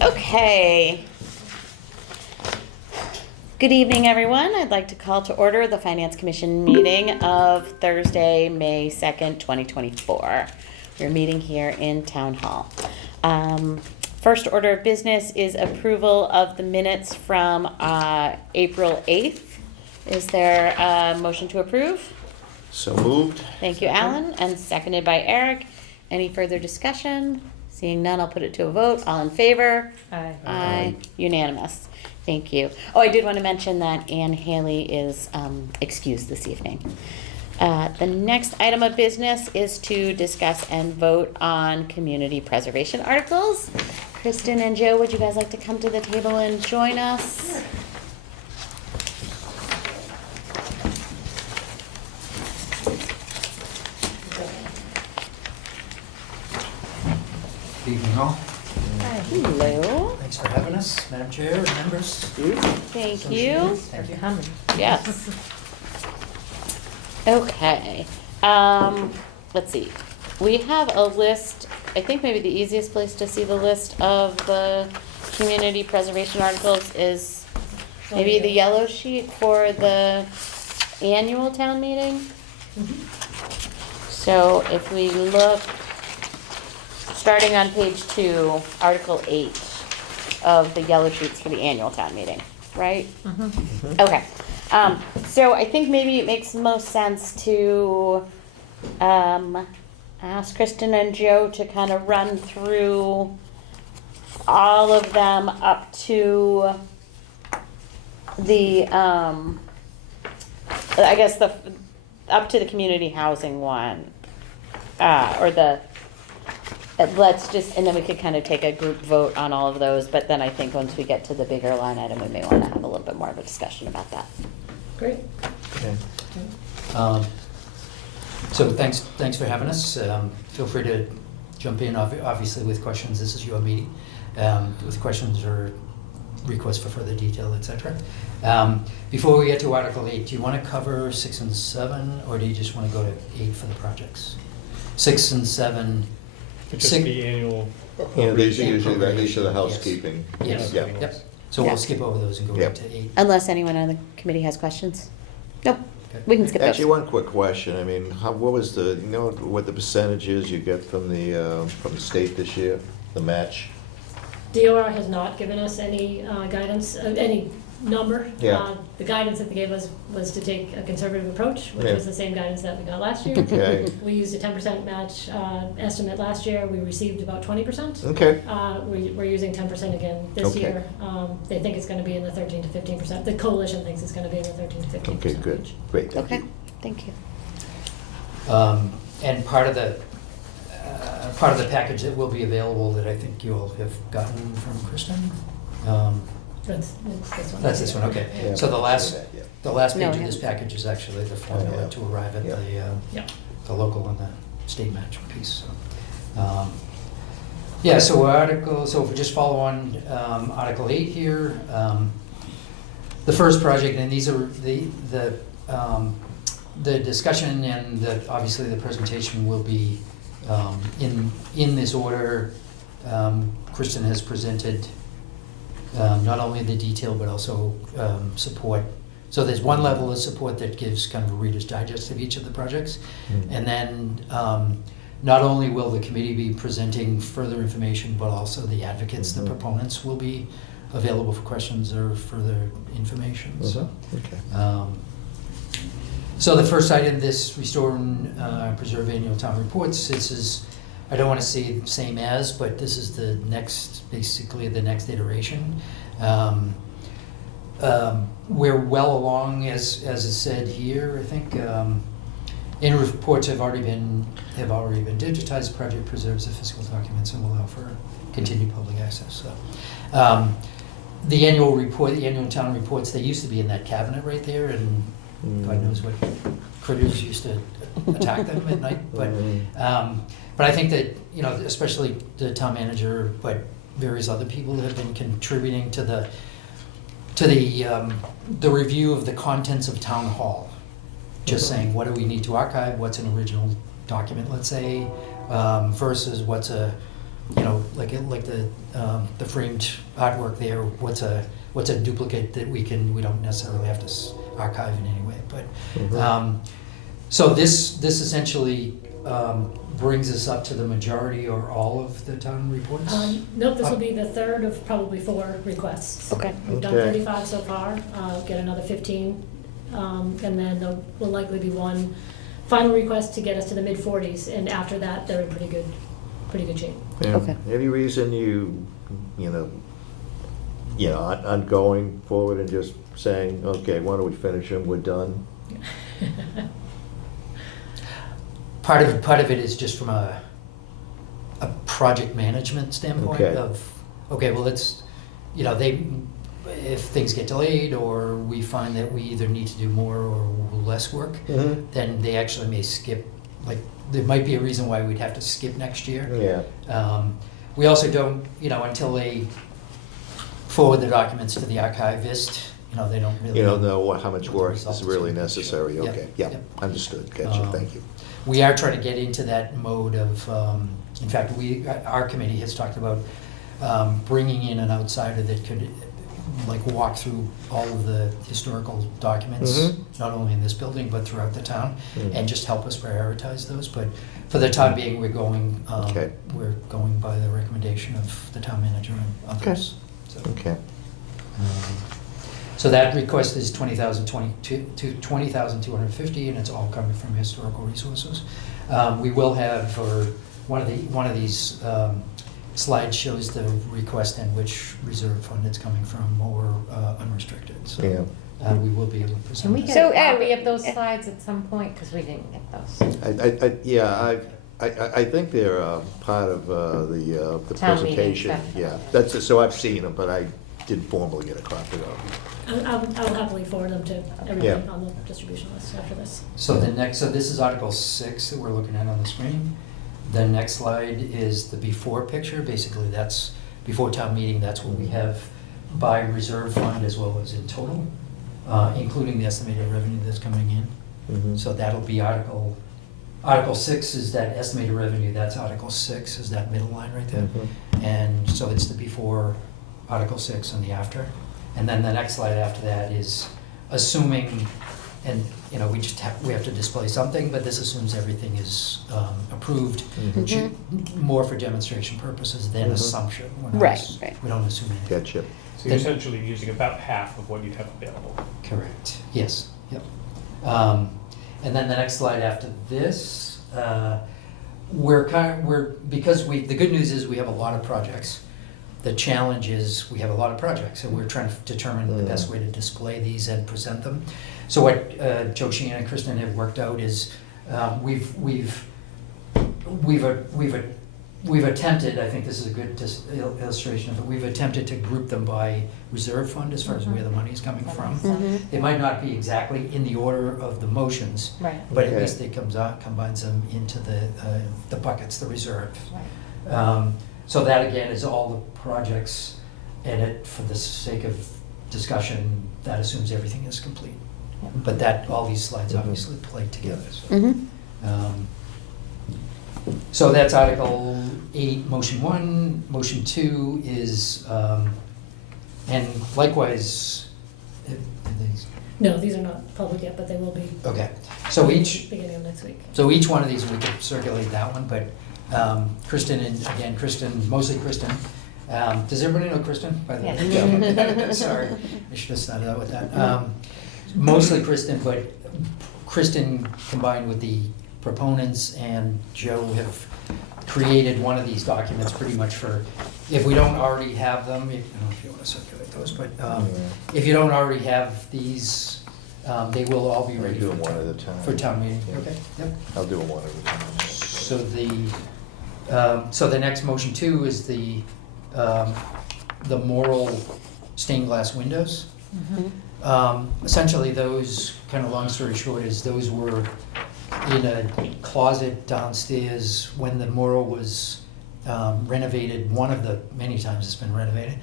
Okay. Good evening, everyone. I'd like to call to order the Finance Commission meeting of Thursday, May 2nd, 2024. We're meeting here in Town Hall. First order of business is approval of the minutes from April 8th. Is there a motion to approve? So moved. Thank you, Alan, and seconded by Eric. Any further discussion? Seeing none, I'll put it to a vote. All in favor? Aye. Aye. Unanimous. Thank you. Oh, I did want to mention that Anne Haley is excused this evening. The next item of business is to discuss and vote on community preservation articles. Kristen and Joe, would you guys like to come to the table and join us? Good evening, all. Hello. Thanks for having us, Madam Chair and members. Thank you. Thank you. Coming. Yes. Okay. Let's see. We have a list. I think maybe the easiest place to see the list of the community preservation articles is maybe the yellow sheet for the annual town meeting. So if we look, starting on page 2, Article 8 of the yellow sheets for the annual town meeting, right? Okay. So I think maybe it makes most sense to ask Kristen and Joe to kind of run through all of them up to the, I guess up to the community housing one, or the, let's just, and then we could kind of take a group vote on all of those, but then I think once we get to the bigger line item, we may want to have a little bit more of a discussion about that. Great. Okay. So thanks for having us. Feel free to jump in, obviously, with questions. This is your meeting. With questions or requests for further detail, etc. Before we get to Article 8, do you want to cover 6 and 7, or do you just want to go to 8 for the projects? 6 and 7. It's just the annual. Yeah, these are usually the housekeeping. Yes. Yeah. Yep. So Yeah. we'll skip over those and go Yep. right to 8. Unless anyone on the committee has questions? Nope, Okay. we can skip those. Actually, one quick question. I mean, what was the, you know, what the percentages you get from the state this year, the match? DOR has not given us any guidance, any number. Yeah. The guidance that they gave us was to take a conservative approach, which Yeah. was the same guidance that we got last year. Okay. We used a 10% match estimate last year. We received about 20%. Okay. We're using 10% again this Okay. year. They think it's going to be in the 13 to 15%. The coalition thinks it's going to be in the 13 to 15% Okay, good. range. Great, thank Okay, you. thank you. And part of the package that will be available that I think you all have gotten from Kristen. It's this one. That's this one, okay. Yeah. So the last Yeah. No, page of I this haven't. package is actually the formula Yeah. to arrive at Yeah. Yeah. the local and the state match piece. So, yeah, so if we just follow on Article 8 here, the first project, and these are the discussion and obviously the presentation will be in this order. Kristen has presented not only the detail but also support. So there's one level of support that gives kind of a Reader's Digest of each of the projects. And then not only will the committee be presenting further information, but also the advocates, the proponents will be available for questions or further information. So, Okay. so the first item, this Restore and Preserve Annual Town Reports, this is, I don't want to say same as, but this is the next, basically the next iteration. We're well along, as is said here, I think. Annual reports have already been digitized. The project preserves the physical documents and will allow for continued public access. So, the annual report, the annual town reports, they used to be in that cabinet right there, and God knows what critters used to attack them at night. But I think that, you know, especially the town manager, but various other people have been contributing to the review of the contents of town hall. Just saying, what do we need to archive, what's an original document, let's say, versus what's a, you know, like the framed artwork there, what's a duplicate that we don't necessarily have to archive in any way. But so this essentially brings us up to the majority or all of the town reports. Nope, this will be the third of probably 4 requests. Okay. We've done Okay. 35 so far, get another 15, and then there will likely be one final request to get us to the mid-40s, and after that, they're in pretty good shape. Yeah. Okay. Any reason you know, on going forward and just saying, okay, why don't we finish them, we're done? Part of it is just from a project management standpoint Okay. of, okay, well, it's, you know, if things get delayed or we find that we either need to do more or less work, then they actually may skip, like, there might be a reason why we'd have to skip next year. Yeah. We also don't, you know, until they forward the documents to the archivist, you know, they don't really. You don't know how much what the work results is really are. necessary, Yep, okay, yeah, yep. understood, gotcha, Um, thank you. We are trying to get into that mode of, in fact, our committee has talked about bringing in an outsider that could, like, walk through all of the historical documents, Mhm. not only in this building, but throughout the town, Mm. and just help us prioritize those. But for the time being, we're going Okay. by the recommendation of the town manager and others. So, Okay, so that request is 20,250, and it's all coming from historical resources. We will have, or one of these slides shows the request and which reserve fund it's coming from, or unrestricted. So yeah. we will be able to Can present we that. get So, a copy of those yeah. slides at some point, because we didn't get those? I think they're part of the Town meeting presentation, stuff. yeah. That's, so I've seen them, but I didn't formally get a copy of them. I'll happily forward them to everybody Yeah. on the distribution list after this. So this is Article 6 that we're looking at on the screen. The next slide is the before picture. Basically, that's before town meeting, that's what we have by reserve fund as well as in total, including the estimated revenue that's coming in. Mhm. So that'll be Article 6 is that estimated revenue, that's Article 6 is that middle line right there. Mhm. And so it's the before Article 6 and the after. And then the next slide after that is assuming, and, you know, we have to display something, but this assumes everything is approved, Mhm. more for demonstration purposes than Mhm. assumption. We're not Right, right. We don't assume anything. Gotcha. So you're essentially using about half of what you'd have available. Correct, yes, yep. And then the next slide after this, because the good news is we have a lot of projects. The challenge is we have a lot of projects, and we're trying to determine the best way to display these and present them. So what Joe Sheehan and Kristen have worked out is we've attempted, I think this is a good illustration of it, we've attempted to group them by reserve fund as far as where the money is coming from. Mhm. They might not be exactly in the order of the motions, Right. but at Okay. least it combines them into the buckets, the reserve. Right. So that again is all the projects, and for the sake of discussion, that assumes everything is complete. Yep. But all these slides Mhm. obviously play together. So. Mhm. So that's Article 8, Motion 1. Motion 2 is, and likewise, No, these are not public yet, but they will be okay. So beginning of next week. each one of these, we could circulate that one, but Kristen, mostly Kristen. Does everybody know Kristen, by the way? Yes. Sorry, I should have started out with that. Mostly Kristen, but Kristen combined with the proponents and Joe have created one of these documents pretty much for, if we don't already have them, I don't know if you want to circulate those, but if you don't already have these, they will all be We'll ready do for them one at a time. for town meeting. Yeah. Okay, yep. I'll do them one at a time. So the next motion 2 is the Morrill stained glass windows. Mhm. Essentially, those, kind of long story short, is those were in a closet downstairs when the mural was renovated, one of the many times it's been renovated.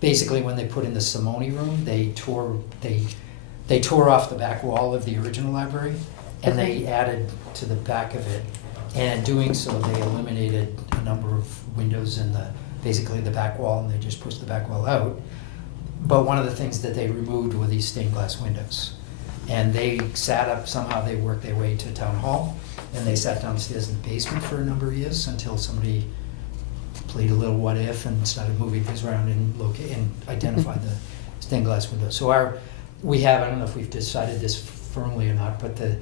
Basically, when they put in the Simone room, they tore off the back wall of the original library, and they added to the back of it. And in doing so, they eliminated a number of windows in basically the back wall, and they just pushed the back wall out. But one of the things that they removed were these stained glass windows. And they somehow they worked their way to Town Hall, and they sat downstairs in the basement for a number of years until somebody played a little what if and started moving things around and identified the stained glass windows. So I don't know if we've decided this firmly or not, but the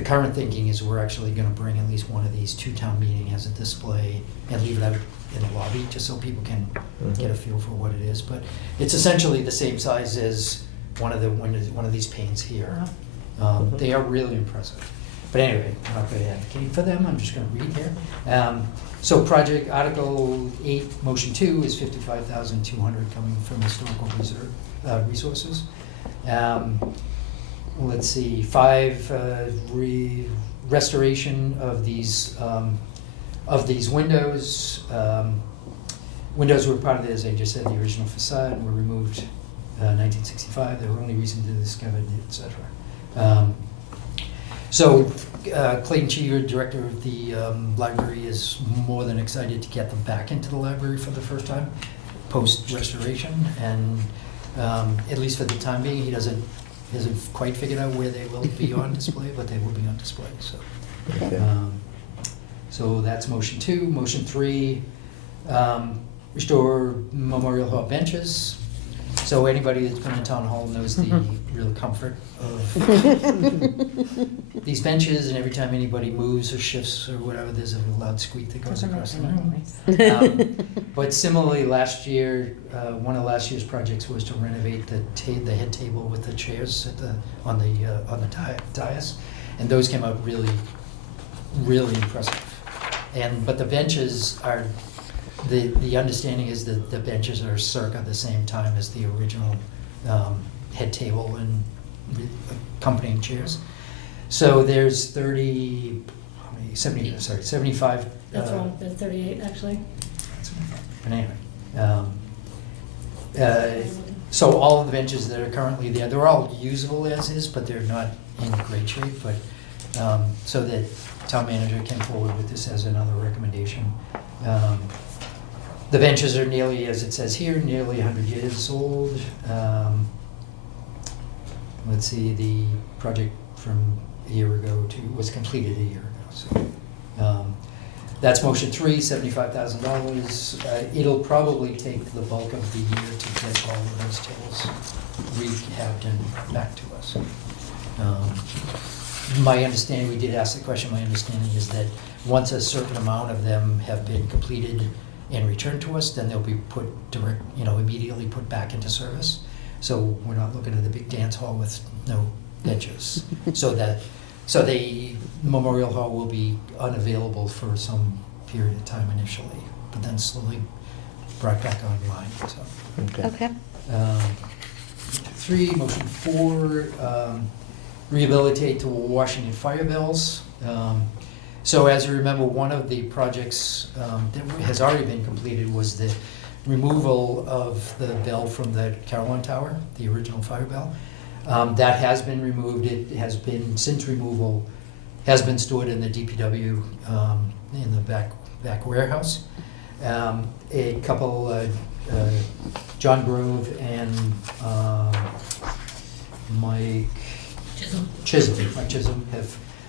current thinking is we're actually gonna bring at least one of these to town meeting as a display and leave it out in the lobby, just so people can get a feel for what it is. But it's essentially the same size as one of the windows, one of these panes here. They are really impressive. But anyway, I'm not gonna advocate for them, I'm just gonna read here. So project Article 8, Motion 2 is $55,200 coming from historical resources. Let's see, 5, restoration of these windows. Windows were part of, as I just said, the original facade, were removed 1965. They were only recently discovered, etc. So Clayton Cheever, director of the library, is more than excited to get them back into the library for the first time, post-restoration. And at least for the time being, he hasn't quite figured out where they will be on display, but they will be on display. So, Okay. so that's motion 2. Motion 3, restore Memorial Hall benches. So anybody that's been in Town Hall knows the real comfort of these benches, and every time anybody moves or shifts or whatever, there's a loud squeak that goes across the room. But similarly, last year, one of last year's projects was to renovate the head table with the chairs on the dais, and those came out really, really impressive. But the benches are. The understanding is that the benches are circa the same time as the original head table and accompanying chairs. So there's 75. That's wrong, there's 38 actually. But anyway, so all of the benches that are currently there, they're all usable as is, but they're not in great shape. But so that town manager came forward with this as another recommendation. The benches are nearly, as it says here, nearly 100 years old. Let's see, the project from a year ago was completed a year ago. So that's motion 3, $75,000. It'll probably take the bulk of the year to get all of those tables rehabbed and back to us. My understanding, we did ask the question, my understanding is that once a certain amount of them have been completed and returned to us, then they'll be put immediately put back into service. So we're not looking at the big dance hall with no benches. So the Memorial Hall will be unavailable for some period of time initially, but then slowly brought back online, so. Okay. 3, motion 4, rehabilitate the Washington fire bells. So as you remember, one of the projects that has already been completed was the removal of the bell from the Caroline Tower, the original fire bell. That has been removed. It has been, since removal, has been stored in the DPW in the back warehouse. A couple, John Grove and Mike Chisholm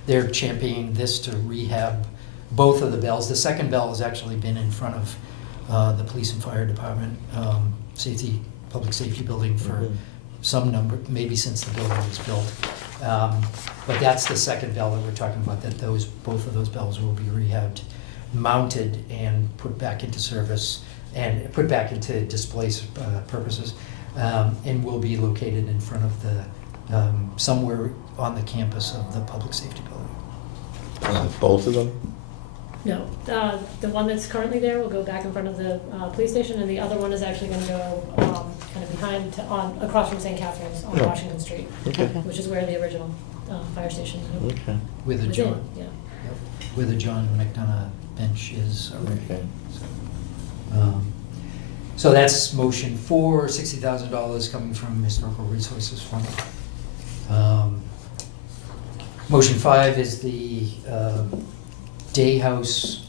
they're championing this to rehab both of the bells. The second bell has actually been in front of the police and fire department public safety building for some number, maybe since the building was built. But that's the second bell that we're talking about, that both of those bells will be rehabbed, mounted, and put back into service, and put back into display purposes, and will be located in front of the, somewhere on the campus of the public safety building. Both of them? No, the one that's currently there will go back in front of the police station, and the other one is actually gonna go kind of behind, across from St. Catherine's on Yeah. Washington Street, Okay. which is where the original fire station Okay. Where the was John, in, yeah. yep, where the John McDonough bench is already. Okay. So that's motion 4, $60,000 coming from Historical Resources Fund. Motion 5 is the day house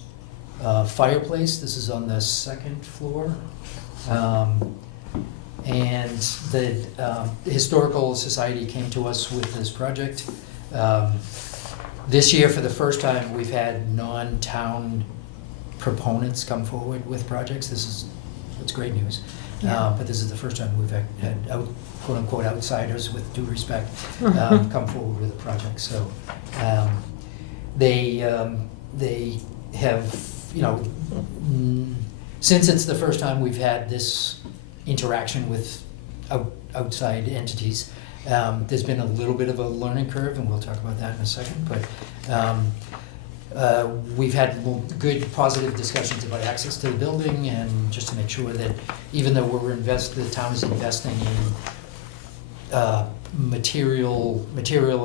fireplace. This is on the second floor. And the Historical Society came to us with this project. This year, for the first time, we've had non-town proponents come forward with projects. It's great news. Yeah. But this is the first time we've had quote-unquote outsiders, with due respect, come forward with a project. So they have, since it's the first time we've had this interaction with outside entities, there's been a little bit of a learning curve, and we'll talk about that in a second. But we've had good, positive discussions about access to the building, and just to make sure that even though the town is investing in material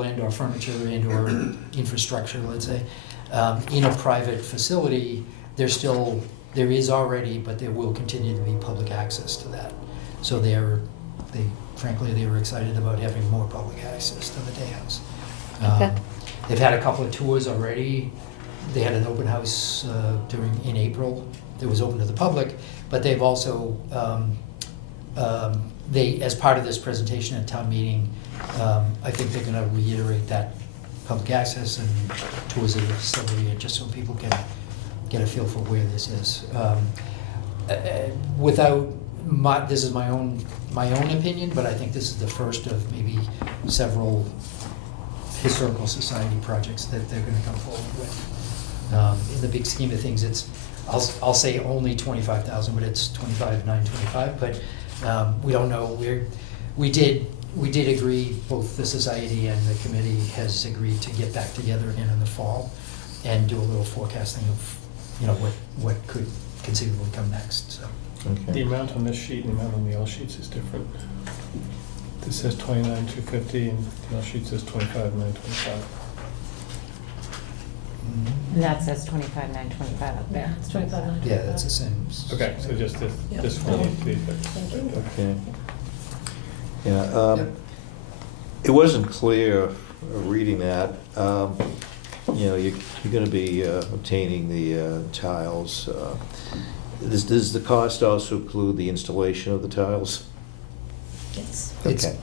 and or furniture and or infrastructure, let's say, in a private facility, there is already, but there will continue to be public access to that. So frankly, they were excited about having more public access to the day house. Okay. They've had a couple of tours already. They had an open house in April that was open to the public, but they've also, as part of this presentation at town meeting, I think they're gonna reiterate that public access and tours of the facility, just so people can get a feel for where this is. This is my own opinion, but I think this is the first of maybe several Historical Society projects that they're gonna come forward with. In the big scheme of things, I'll say only 25,000, but it's 25,925. But we don't know. We did agree. Both the society and the committee has agreed to get back together again in the fall and do a little forecasting of what could conceivably come next. So The Okay. amount on this sheet and the amount on the L sheets is different. This says 29,250 and the L sheet says 25,925. And that says 25,925 up Yeah, there. it's 25. yeah, that's the same. Okay, so just this Yeah. one needs to be fixed. Thank you. Okay. Yeah, it wasn't clear reading that. You're gonna be obtaining the tiles. Does the cost also include the installation of the tiles? Yes. It's Okay.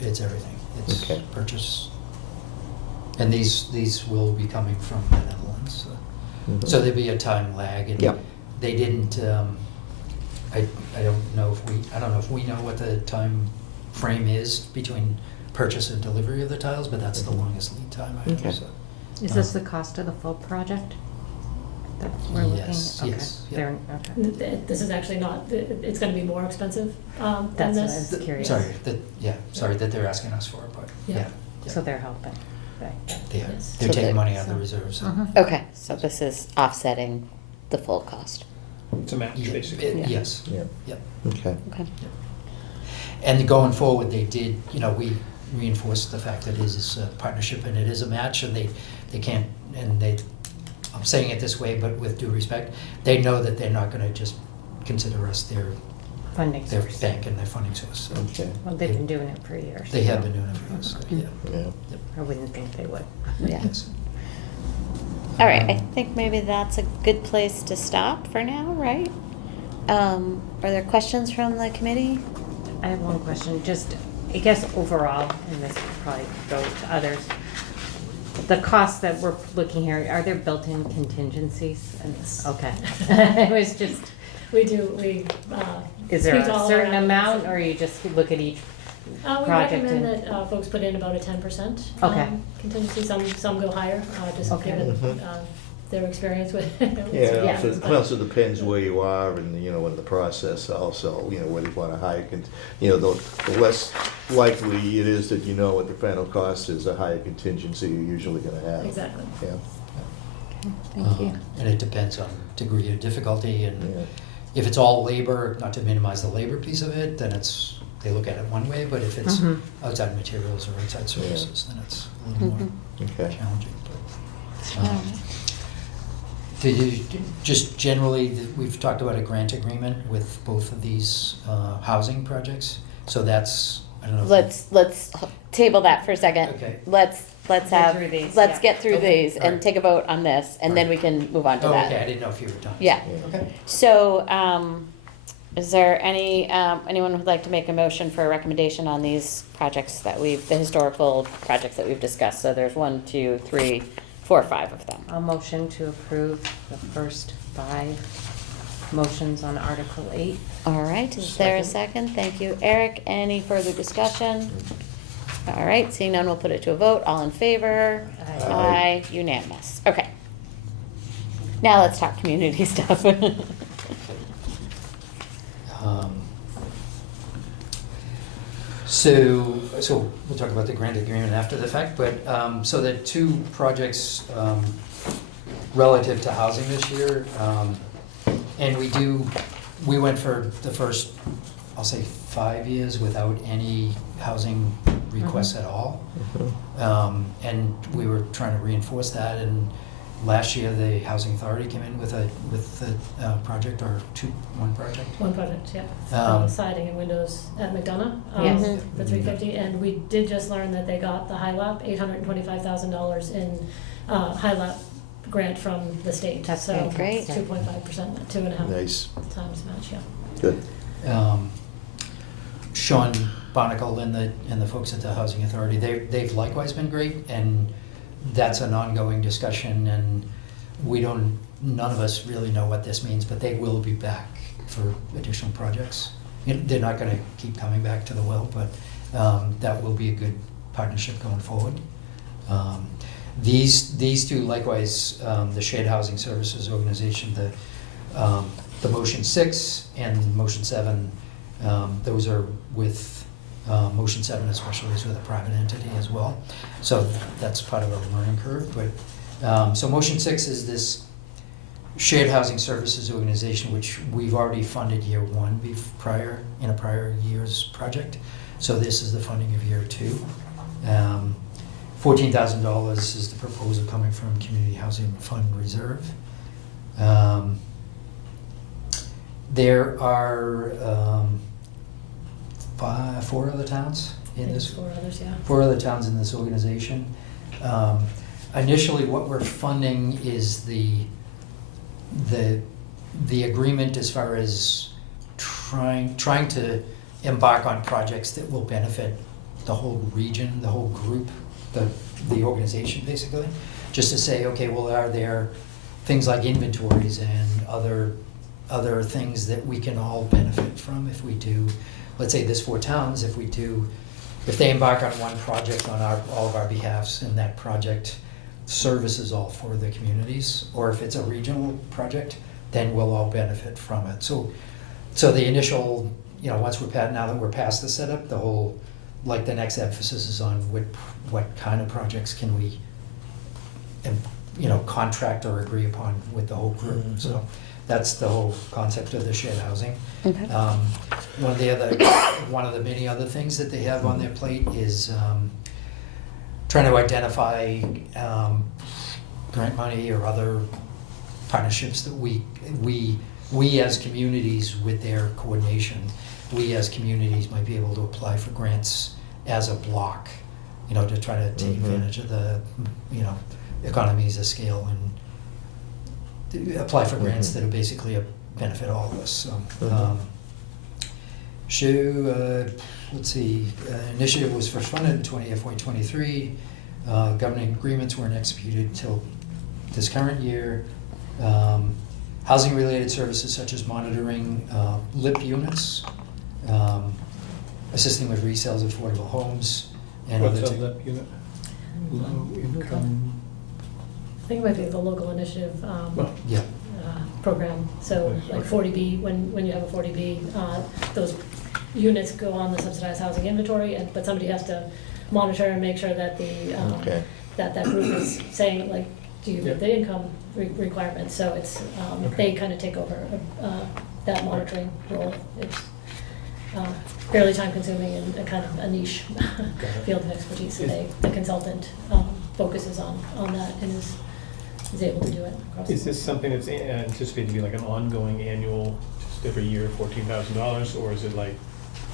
it's everything. It's Okay. purchase. And these will be coming from the Netherlands. Mhm. So there'll be a time lag, and Yep. they didn't. I don't know if we know what the time frame is between purchase and delivery of the tiles, but that's the longest lead time I know. Okay. So. Is this the cost of the full project that we're looking? Yes, Okay. yes, yeah. Okay. This is actually not, it's gonna be more expensive than That's what I this. was curious. Sorry that they're asking us for it, but Yeah. yeah. So they're helping. Right. They are. Yes. They're So taking they're- money out of the so- reserves. so- Mhm. Okay, so this is offsetting the full cost. It's a match, Yeah, basically. Yes, Yeah. yep. Okay. Okay. And going forward, they did, we reinforced the fact that it is a partnership and it is a match, and they can't, I'm saying it this way, but with due respect, they know that they're not gonna just consider us their Funding source. bank and their funding source. So Okay. Well, they've been doing it for years. They have been doing it for years, so, yeah. Yeah. Yep. I wouldn't think they would. Yeah. Yes. All right, I think maybe that's a good place to stop for now, right? Are there questions from the committee? I have one question, just, I guess overall, and this could probably go to others. The costs that we're looking here, are there built-in contingencies? Yes. Okay. It was just, We, is there speak to all a our certain amount, applicants. or you just look at each? We project recommend and- that folks put in about a 10% Okay. Contingency, some go higher, just Okay. given Mhm. their experience with. Yeah, Yeah. it also depends where you are and, in the process also, whether you want to hike and, the less likely it is that you know what the final cost is, the higher contingency you're usually going to have. Exactly. Yeah. Thank you. And it depends on degree of difficulty, and Yeah. If it's all labor, not to minimize the labor piece of it, then they look at it one way, but if it's Mhm. outside materials or outside services, then it's a little more Okay. challenging. But, did you, just generally, we've talked about a grant agreement with both of these housing projects, so that's, I don't know. Let's table that for a second. Okay. Let's Get have, through these, let's yeah. get through Okay, these and alright. take a vote on this, and then we can move on to Oh, that. okay, I didn't know if you were done. Yeah. Okay. So, is there anyone who'd like to make a motion for a recommendation on these projects the historical projects that we've discussed? So there's 1, 2, 3, 4, 5 of them. I'll motion to approve the first 5 motions on Article 8. All right, is there a second? Thank you, Eric. Any further discussion? All right, seeing none, we'll put it to a vote. All in favor? Aye. Aye, unanimous. Okay. Now let's talk community stuff. So we'll talk about the grant agreement after the fact, but, so the 2 projects, relative to housing this year, and we went for the first, I'll say 5 years without any housing requests at all. And we were trying to reinforce that, and last year, the Housing Authority came in with a project, or one project. One project, yeah. Siding and windows at McDonough. Yes. For $350, and we did just learn that they got the HILAP, $825,000 in HILAP grant from the state. That's So great. 2.5%, 2.5 Nice, times match, yeah. good. Sean Barnacle and the folks at the Housing Authority, they've likewise been great, and that's an ongoing discussion, and none of us really know what this means, but they will be back for additional projects. They're not gonna keep coming back to the well, but that will be a good partnership going forward. These 2 likewise, the Shared Housing Services Organization, the Motion 6 and Motion 7, those are with, Motion 7 especially is with a private entity as well. So that's part of a learning curve, but, so Motion 6 is this Shared Housing Services Organization, which we've already funded year 1 in a prior year's project. So this is the funding of year 2. $14,000 is the proposal coming from Community Housing Fund Reserve. There are 4 other towns I in think this. 4 others, yeah. 4 other towns in this organization. Initially, what we're funding is the agreement as far as trying to embark on projects that will benefit the whole region, the whole group, the organization, basically. Just to say, okay, well, are there things like inventories and other things that we can all benefit from if we do, let's say there's 4 towns, if they embark on one project on all of our behalfs, and that project services all 4 of the communities, or if it's a regional project, then we'll all benefit from it. So the initial, once now that we're past the setup, the next emphasis is on what kind of projects can we, contract or agree upon with the whole group. Mhm. So that's the whole concept of the shared housing. Okay. One of the many other things that they have on their plate is trying to identify grant money or other partnerships that we as communities, with their coordination, we as communities might be able to apply for grants as a block, to try to take Mhm. advantage of the, economies of scale, and apply for grants Mhm. that will basically benefit all of us. So, Mhm. let's see, initiative was first funded in FY23. Governing agreements weren't executed until this current year. Housing-related services such as monitoring LIP units, assisting with resales of affordable homes, and What's other. a LIP unit? Low income. I think it might be the local initiative Well, Yeah. program. So like 40B, when you have a 40B, those units go on the subsidized housing inventory, but somebody has to monitor and make sure that Okay. that group is saying, like, do you meet the income requirements? So it's, Okay. they kind of take over that monitoring role. It's fairly time consuming and a kind of a niche field of expertise, so the consultant focuses on that and is able to do it across. Is this something that's anticipated to be like an ongoing annual, just every year, $14,000, or is it like,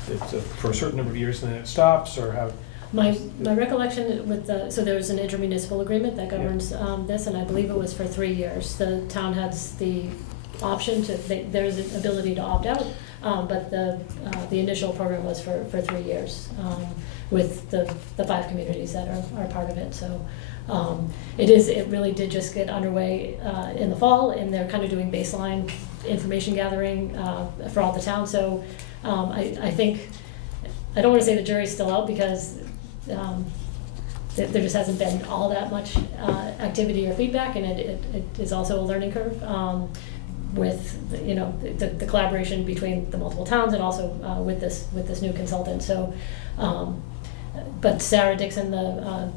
it's for a certain number of years and then it stops, or how? My recollection with so there's an intermunicipal agreement that governs this, and I believe it was for 3 years. The town has the option there's an ability to opt out, but the initial program was for 3 years with the 5 communities that are part of it. So it really did just get underway in the fall, and they're kind of doing baseline information gathering for all the towns. So I think, I don't want to say the jury's still out, because there just hasn't been all that much activity or feedback, and it is also a learning curve with the collaboration between the multiple towns, and also with this new consultant. So, but Sarah Dixon, the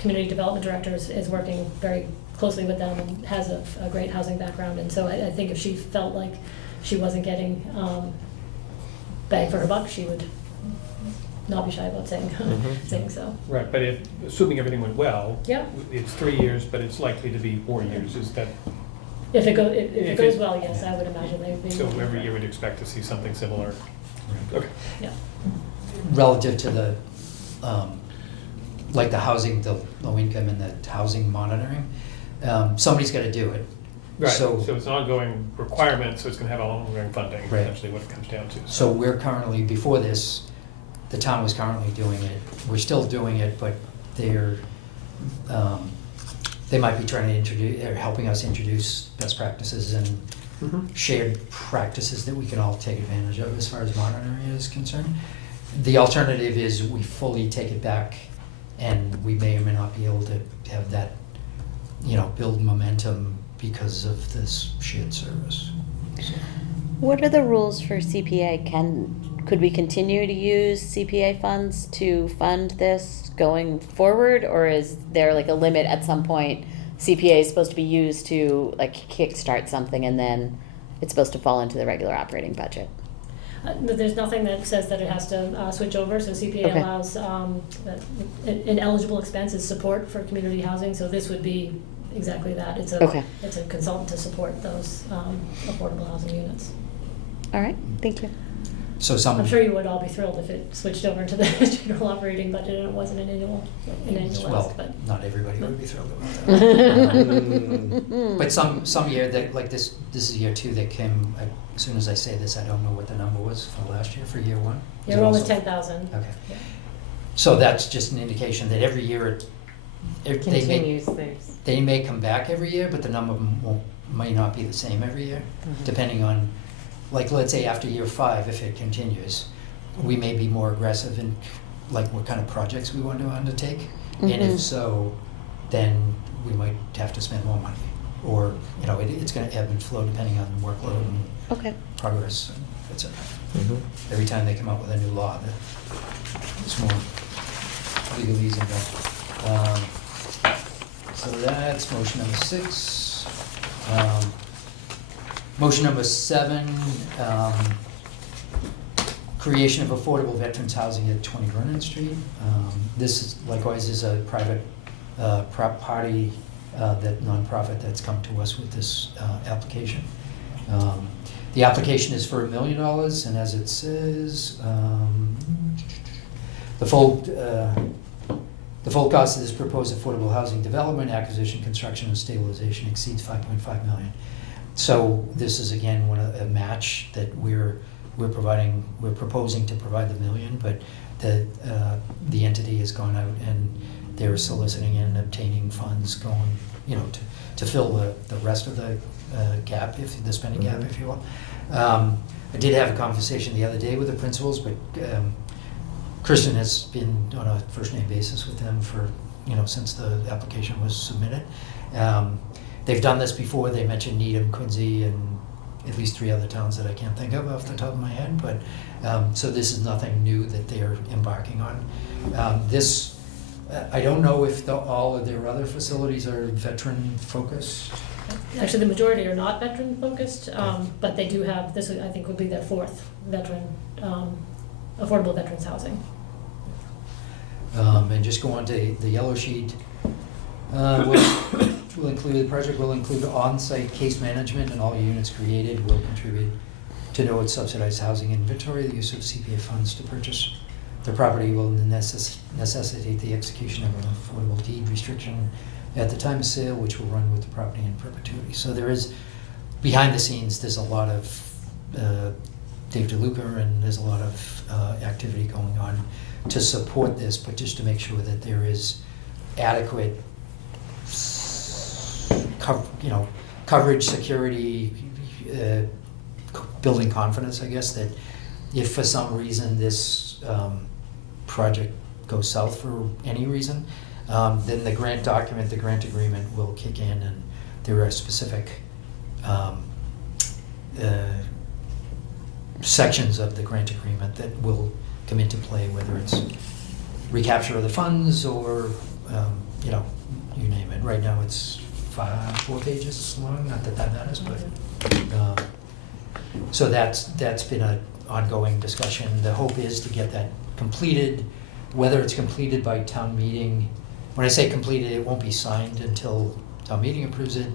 community development director, is working very closely with them and has a great housing background. And so I think if she felt like she wasn't getting bang for her buck, she would not be shy about saying so. Right, but assuming everything went well, Yeah. it's 3 years, but it's likely to be 4 years, is that? If it goes it- well, yes, I would imagine they would be. So every year we'd expect to see something similar? Okay. Yeah. Relative to the, like the housing, the low income and the housing monitoring, somebody's gotta do it. Right, So- so it's an ongoing requirement, so it's gonna have ongoing funding, Right. essentially what it comes down to. So we're currently, before this, the town was currently doing it. We're still doing it, but they might be trying to introduce, or helping us introduce best practices and Mhm. shared practices that we can all take advantage of as far as monitoring is concerned. The alternative is we fully take it back, and we may or may not be able to have that, build momentum because of this shared service. So, What are the rules for CPA? Could we continue to use CPA funds to fund this going forward, or is there like a limit at some point? CPA is supposed to be used to like kickstart something, and then it's supposed to fall into the regular operating budget. There's nothing that says that it has to switch over, so CPA Okay. allows an eligible expense is support for community housing, so this would be exactly that. It's Okay. a consultant to support those affordable housing units. All right, thank you. So I'm sure you would all be thrilled if it switched over to the general operating budget and it wasn't an annual Well, ask, but. not everybody would be thrilled about that. Mm. But some year that, like this is year 2 that came, as soon as I say this, I don't know what the number was for last year, for year 1. Yeah, we're almost 10,000. Okay. Yeah. So that's just an indication that every year Continues, they may come back every year, but the number may not be the same every year, depending on, like, let's say after year 5, if it continues, we may be more aggressive in, like, what kind of projects we want to undertake. And Mhm. if so, then we might have to spend more money. Or, it's gonna ebb and flow depending on workload and Okay. progress, et cetera. Mhm. Every time they come up with a new law, it's more legalese involved. So that's motion number 6. Motion number 7, creation of affordable veterans housing at 20 Vernon Street. This is likewise is a private party, that nonprofit that's come to us with this application. The application is for $1 million, and as it says, the full cost of this proposed affordable housing development, acquisition, construction, and stabilization exceeds $5.5 million. So this is again a match that we're providing. We're proposing to provide the $1 million, but the entity has gone out and they're soliciting and obtaining funds going, to fill the rest of the gap, the spending gap, if you will. I did have a conversation the other day with the principals, but Kristen has been on a first-name basis with them for, since the application was submitted. They've done this before. They mentioned Needham, Quincy, and at least 3 other towns that I can't think of off the top of my head. But so this is nothing new that they're embarking on. This I don't know if all of their other facilities are veteran-focused. Actually, the majority are not veteran-focused, but they do have, this I think will be their fourth veteran, affordable veterans housing. And just go on to the yellow sheet. The project will include on-site case management, and all units created will contribute to NOAA's subsidized housing inventory. The use of CPA funds to purchase the property will necessitate the execution of an affordable deed restriction at the time of sale, which will run with the property in perpetuity. So there is, behind the scenes, there's a lot of Dave DeLuca, and there's a lot of activity going on to support this, but just to make sure that there is adequate coverage, security, building confidence, I guess, that if for some reason this project goes south for any reason, then the grant document, the grant agreement will kick in, and there are specific sections of the grant agreement that will come into play, whether it's recapture of the funds or, you name it. Right now it's 4 pages long, not that that matters, but, so that's been an ongoing discussion. The hope is to get that completed, whether it's completed by town meeting. When I say completed, it won't be signed until town meeting approves it.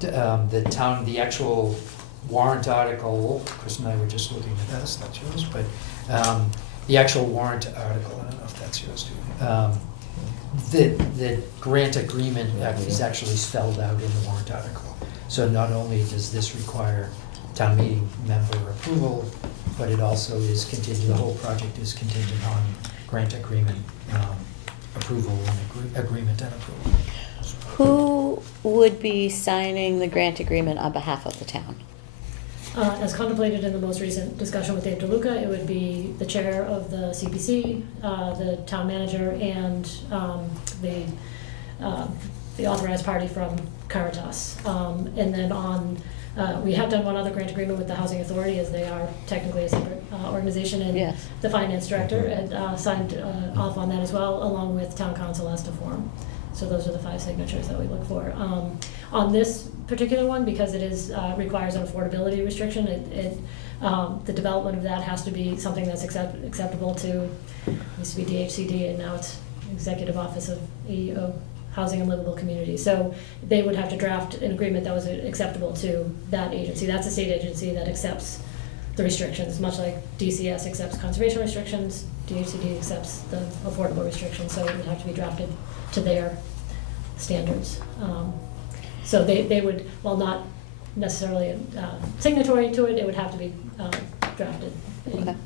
The actual warrant article, Chris and I were just looking at this, that's yours, but the actual warrant article, I don't know if that's yours too. The grant agreement is actually spelled out in the warrant article. So not only does this require town meeting member approval, but it also is contingent, the whole project is contingent on grant agreement approval and agreement and approval. Who would be signing the grant agreement on behalf of the town? As contemplated in the most recent discussion with Dave DeLuca, it would be the chair of the CPC, the town manager, and the authorized party from Caritas. And then we have done one other grant agreement with the Housing Authority, as they are technically a separate organization, and Yes. the finance director had signed off on that as well, along with town council as to form. So those are the 5 signatures that we look for. On this particular one, because it is requires an affordability restriction, the development of that has to be something that's acceptable to, it used to be DHCD, and now it's Executive Office of EO, Housing and Livable Communities. So they would have to draft an agreement that was acceptable to that agency. That's a state agency that accepts the restrictions, much like DCS accepts conservation restrictions, DHCD accepts the affordable restrictions, so it would have to be drafted to their standards. So they would, while not necessarily signatory to it, it would have to be drafted. Okay.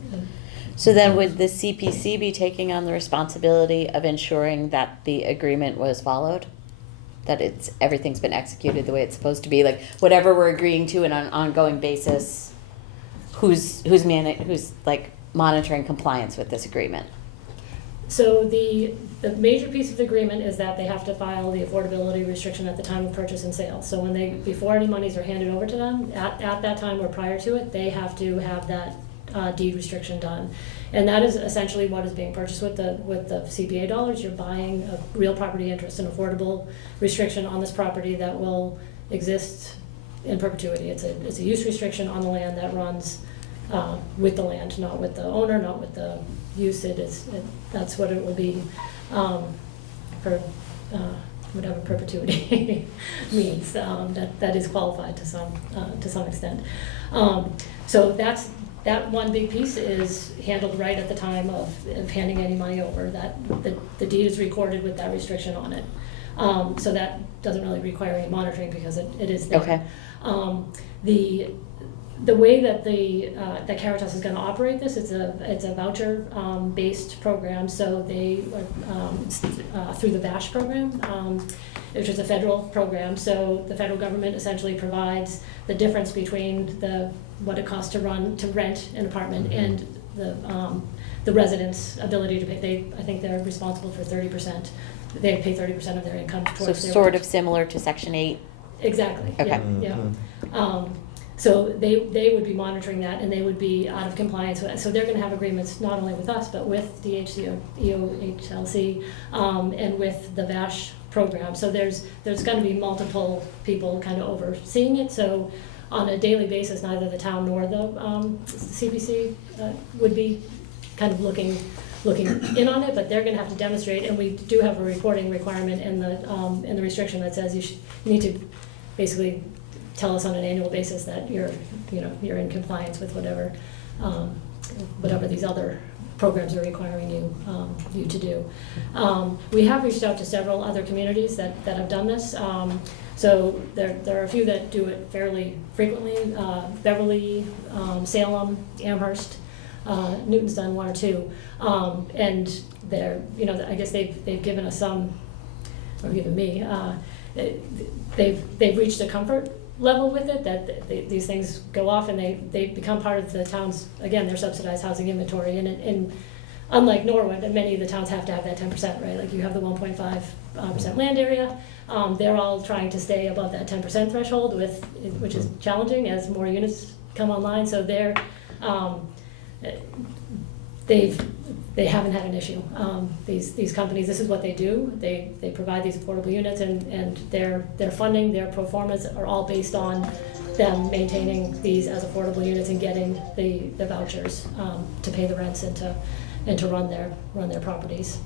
So then would the CPC be taking on the responsibility of ensuring that the agreement was followed? That everything's been executed the way it's supposed to be? Like, whatever we're agreeing to on an ongoing basis, who's like monitoring compliance with this agreement? So the major piece of the agreement is that they have to file the affordability restriction at the time of purchase and sale. So before any monies are handed over to them, at that time or prior to it, they have to have that deed restriction done. And that is essentially what is being purchased with the CPA dollars. You're buying a real property interest, an affordable restriction on this property that will exist in perpetuity. It's a use restriction on the land that runs with the land, not with the owner, not with the use. That's what it will be for whatever perpetuity means. That is qualified to some extent. So that one big piece is handled right at the time of handing any money over. That the deed is recorded with that restriction on it. So that doesn't really require any monitoring because it is there. Okay. The way that that Caritas is going to operate this, it's a voucher based program. So they through the VASH program, which is a federal program. So the federal government essentially provides the difference between what it costs to rent an apartment and the residents' ability to pay. I think they're responsible for 30%. They pay 30% of their income towards So their sort rent. of similar to Section 8? Exactly. Okay. Yeah. So they would be monitoring that, and they would be out of compliance with it. So they're gonna have agreements not only with us, but with DHC, EOHLC, and with the VASH program. So there's gonna be multiple people kind of overseeing it. So on a daily basis, neither the town nor the CPC would be kind of looking in on it, but they're gonna have to demonstrate, and we do have a reporting requirement in the restriction that says you need to basically tell us on an annual basis that you're in compliance with whatever these other programs are requiring you to do. We have reached out to several other communities that have done this. So there are a few that do it fairly frequently. Beverly, Salem, Amherst, Newton's done one or two, and they're, I guess they've given us some, or given me, they've reached a comfort level with it, that these things go off and they become part of the town's, again, their subsidized housing inventory. And unlike Norwood, many of the towns have to have that 10%, right? Like you have the 1.5% land area. They're all trying to stay above that 10% threshold, which is challenging as more units come online. So they haven't had an issue. These companies, this is what they do. They provide these affordable units, and their funding, their pro formas are all based on them maintaining these as affordable units and getting the vouchers to pay the rents and to run their properties.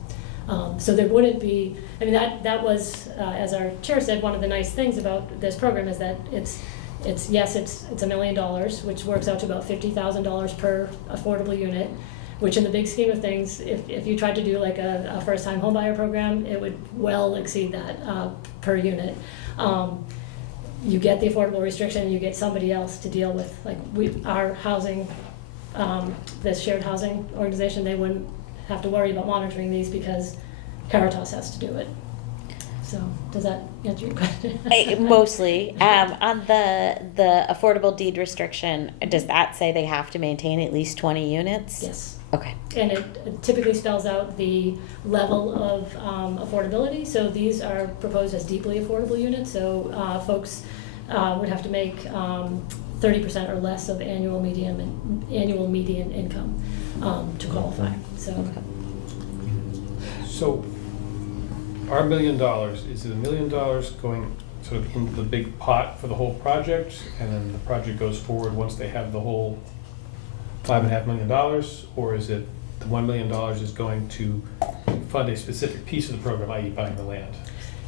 So there wouldn't be, that was, as our chair said, one of the nice things about this program is that it's $1 million, which works out to about $50,000 per affordable unit, which in the big scheme of things, if you tried to do like a first-time homebuyer program, it would well exceed that per unit. You get the affordable restriction, you get somebody else to deal with, like our housing, this shared housing organization, they wouldn't have to worry about monitoring these because Caritas has to do it. So does that answer your question? Mostly. On the affordable deed restriction, does that say they have to maintain at least 20 units? Yes. Okay. And it typically spells out the level of affordability. So these are proposed as deeply affordable units. So folks would have to make 30% or less of annual median income to qualify. So, our $1 million, is it $1 million going sort of into the big pot for the whole project, and then the project goes forward once they have the whole $5.5 million, or is it the $1 million is going to fund a specific piece of the program, i.e. buying the land?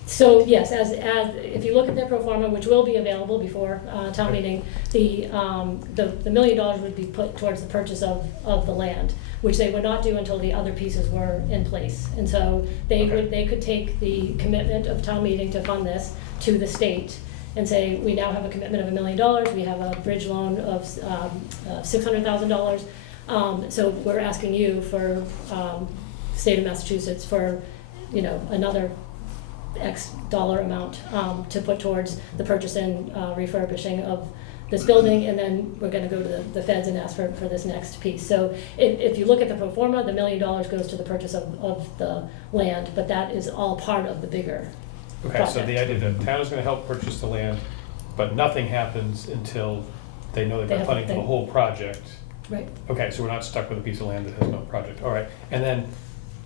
So yes, as if you look at their pro forma, which will be available before town meeting, the $1 million would be put towards the purchase of the land, which they would not do until the other pieces were in place. And so they could take the commitment of town meeting to fund this to the state and say, we now have a commitment of $1 million, we have a bridge loan of $600,000. So we're asking you for state of Massachusetts for another X dollar amount to put towards the purchase and refurbishing of this building, and then we're going to go to the feds and ask for this next piece. So if you look at the pro forma, the $1 million goes to the purchase of the land, but that is all part of the bigger project. So the idea that the town is going to help purchase the land, but nothing happens until they know they've got funding for the whole project. Right. Okay, so we're not stuck with a piece of land that has no project. All right, and then,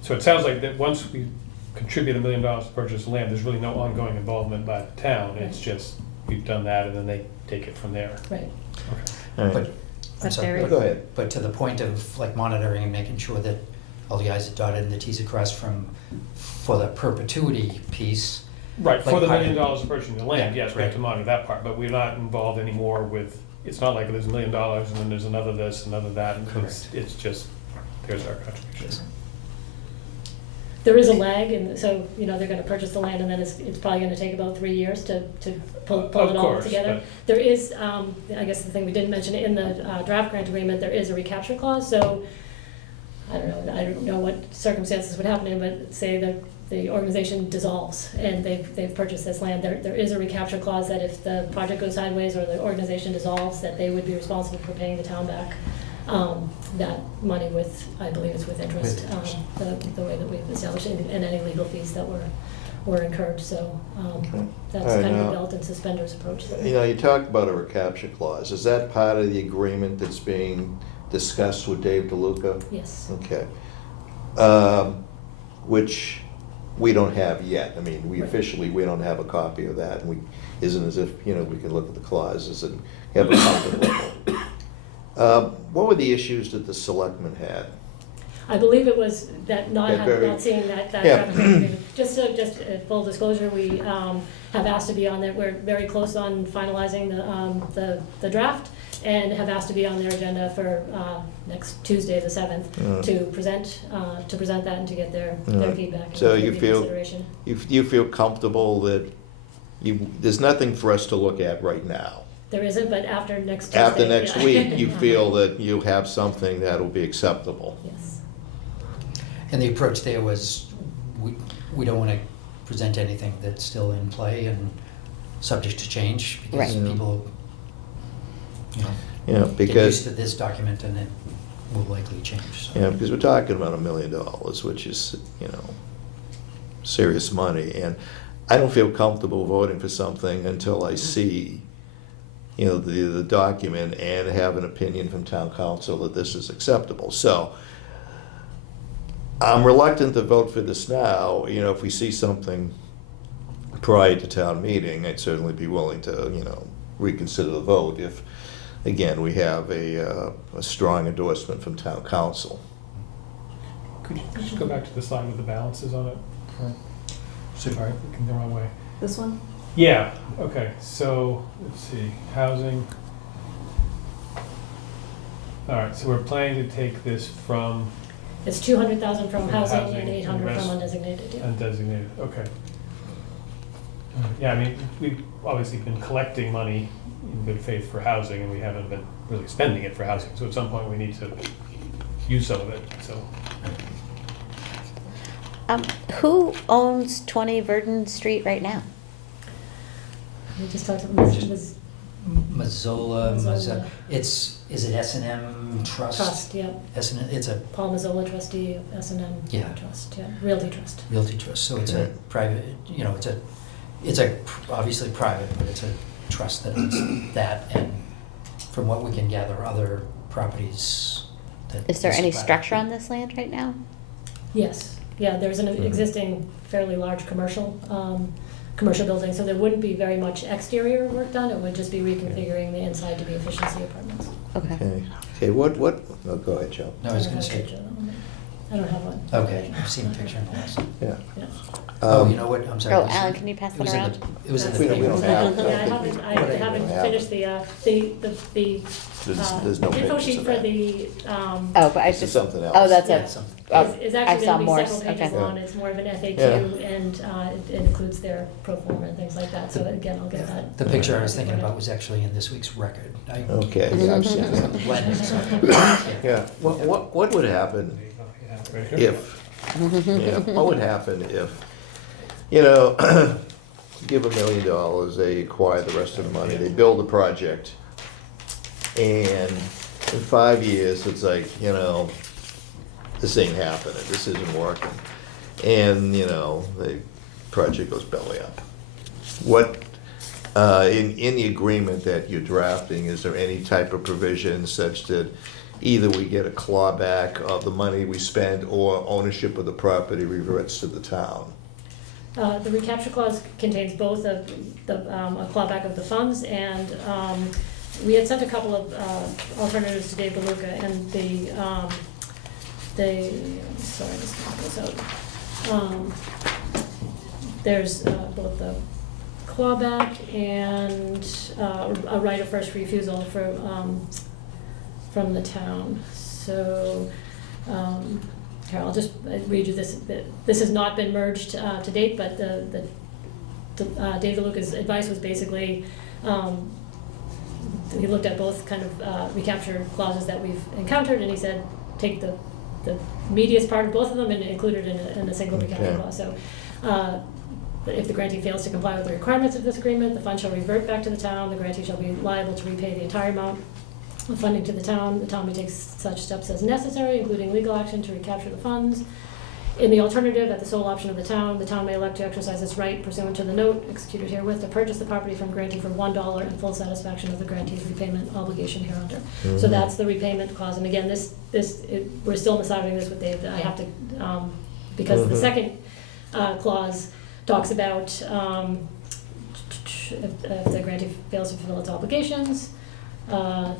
so it sounds like that once we contribute $1 million to purchase the land, there's really no ongoing involvement by the town. It's just, we've done that, and then they take it from there. Right. Okay. All right. But, I'm But sorry, there Oh, is- go ahead. but to the point of like monitoring and making sure that all the i's are dotted and the t's are crossed for the perpetuity piece. Right, for Like the $1 part million of- of purchasing the land, Yeah, yes, we have right. to monitor that part, but we're not involved anymore with, it's not like there's $1 million and then there's another this, another that, and Correct. it's just, there's our contribution. Yes. There is a lag, and so they're going to purchase the land, and then it's probably going to take about 3 years to pull Of it all course, together. but- There is, I guess the thing we didn't mention in the draft grant agreement, there is a recapture clause. So I don't know what circumstances would happen in, but say that the organization dissolves and they've purchased this land, there is a recapture clause that if the project goes sideways or the organization dissolves, that they would be responsible for paying the town back that money with, I believe it's with interest, With interest. the way that we've established, and any legal fees that were were incurred, so Okay. that's All right, kind of now- a belt and suspenders approach. You know, you talked about a recapture clause. Is that part of the agreement that's being discussed with Dave DeLuca? Yes. Okay. Which we don't have yet. I mean, we Right. officially, we don't have a copy of that, and we, isn't as if, you know, we can look at the clauses and have a comfort level. What were the issues that the selectmen had? I believe it was that That very- not seeing that Yeah. traffic agreement. Just full disclosure, we have asked to be on there, we're very close on finalizing the draft, and have asked to be on their agenda for next Tuesday, the 7th, to present that and to get their feedback. and So you maybe feel- consideration. You feel comfortable that there's nothing for us to look at right now? There isn't, but after next Tuesday. After next yeah. week, you feel that you have something that'll be acceptable? Yes. And the approach there was, we don't want to present anything that's still in play and subject to change, because Right. people, you know, Yeah, get used because, to this document and it will likely change, so. yeah, because we're talking about $1 million, which is, you know, serious money. And I don't feel comfortable voting for something until I see, you know, the document and have an opinion from town council that this is acceptable. So I'm reluctant to vote for this now. You know, if we see something prior to town meeting, I'd certainly be willing to, you know, reconsider the vote if, again, we have a strong endorsement from town council. Could you just go back to the slide with the balances on it? Sorry, looking the wrong way. This one? Yeah, okay, so, let's see, housing. All right, so we're planning to take this from It's 200,000 from From housing housing and and 800 from rest- undesignated, yeah. undesignated, okay. Yeah, I mean, we've obviously been collecting money in good faith for housing, and we haven't been really spending it for housing, so at some point we need to use some of it, so. Who owns 20 Verdon Street right now? We just talked about this Mazzola, is it S&M Trust? trust, yeah. S&M, it's a Paul Mazzola, trustee of S&M Yeah. Trust, yeah, Realty Trust. realty trust, so it's a Okay. private, you know, it's a obviously private, but it's a trust that owns that, and from what we can gather, other properties that. Is there this any private- structure on this land right now? Yes, yeah, there's an existing fairly large commercial building, so there wouldn't be very much exterior work done, it would just be reconfiguring the inside to be efficiency apartments. Okay. Okay, what, oh, go ahead, Joe. No, I was don't gonna have a say, picture of them. I don't have one. okay, I've seen a picture in the last. Yeah. Yeah. Oh, you know what, I'm sorry. Oh, it was in- Alan, can you pass it that was in around? the- It was in the. We don't have- Yeah, I don't haven't, think I we- haven't have finished the There's no info pictures sheet of for that. the, Oh, but I This is just. something else. Oh, that's Yeah, it. some- Oh, is I actually saw gonna be more. several pages Okay. long, it's more of an FAQ, Yeah. and it includes their pro forma and things like that, so again, I'll get that. The picture I was thinking about was actually in this week's record. Okay, yeah, I've seen that. Blended, so. Yeah, what would happen Right here. if, what would happen if, you know, give $1 million, they acquire the rest of the money, they build the project, and in 5 years, it's like, you know, this ain't happening, this isn't working, and, you know, the project goes belly up. What, in the agreement that you're drafting, is there any type of provision such that either we get a clawback of the money we spend or ownership of the property reverts to the town? The recapture clause contains both a clawback of the funds, and we had sent a couple of alternatives to Dave DeLuca, and sorry, this goes out. There's both the clawback and a right of first refusal from the town. So, Carol, I'll just read you this. This has not been merged to date, but Dave DeLuca's advice was basically, he looked at both kind of recapture clauses that we've encountered, and he said, take the meatiest part of both of them and include it in a single recapture Okay. clause. So, if the grantee fails to comply with the requirements of this agreement, the fund shall revert back to the town. The grantee shall be liable to repay the entire amount of funding to the town. The town may take such steps as necessary, including legal action to recapture the funds. In the alternative, at the sole option of the town may elect to exercise its right pursuant to the note executed herewith to purchase the property from grantee for $1 in full satisfaction of the grantee's repayment obligation hereunder. So Mhm. that's the repayment clause, and again, we're still massaging this with Dave, I have to, because the Mhm. second clause talks about if the grantee fails to fulfill its obligations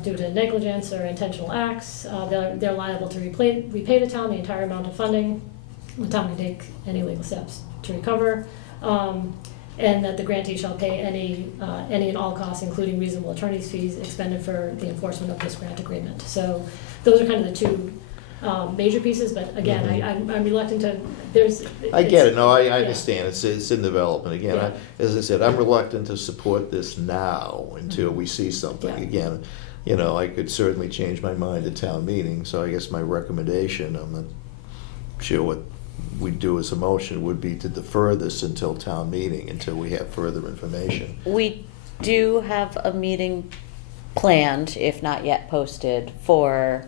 due to negligence or intentional acts, they're liable to repay the town the entire amount of funding. The town can take any legal steps to recover, and that the grantee shall pay any and all costs, including reasonable attorney's fees expended for the enforcement of this grant agreement. So those are kind of the two major pieces, but again, Mhm. I'm reluctant to, I get it, no, I yeah. understand, it's in development, again, Yeah. as I said, I'm reluctant to support this now until we see something, Yeah. again, you know, I could certainly change my mind at town meeting, so I guess my recommendation, I'm not sure what we'd do as a motion, would be to defer this until town meeting, until we have further information. We do have a meeting planned, if not yet posted, for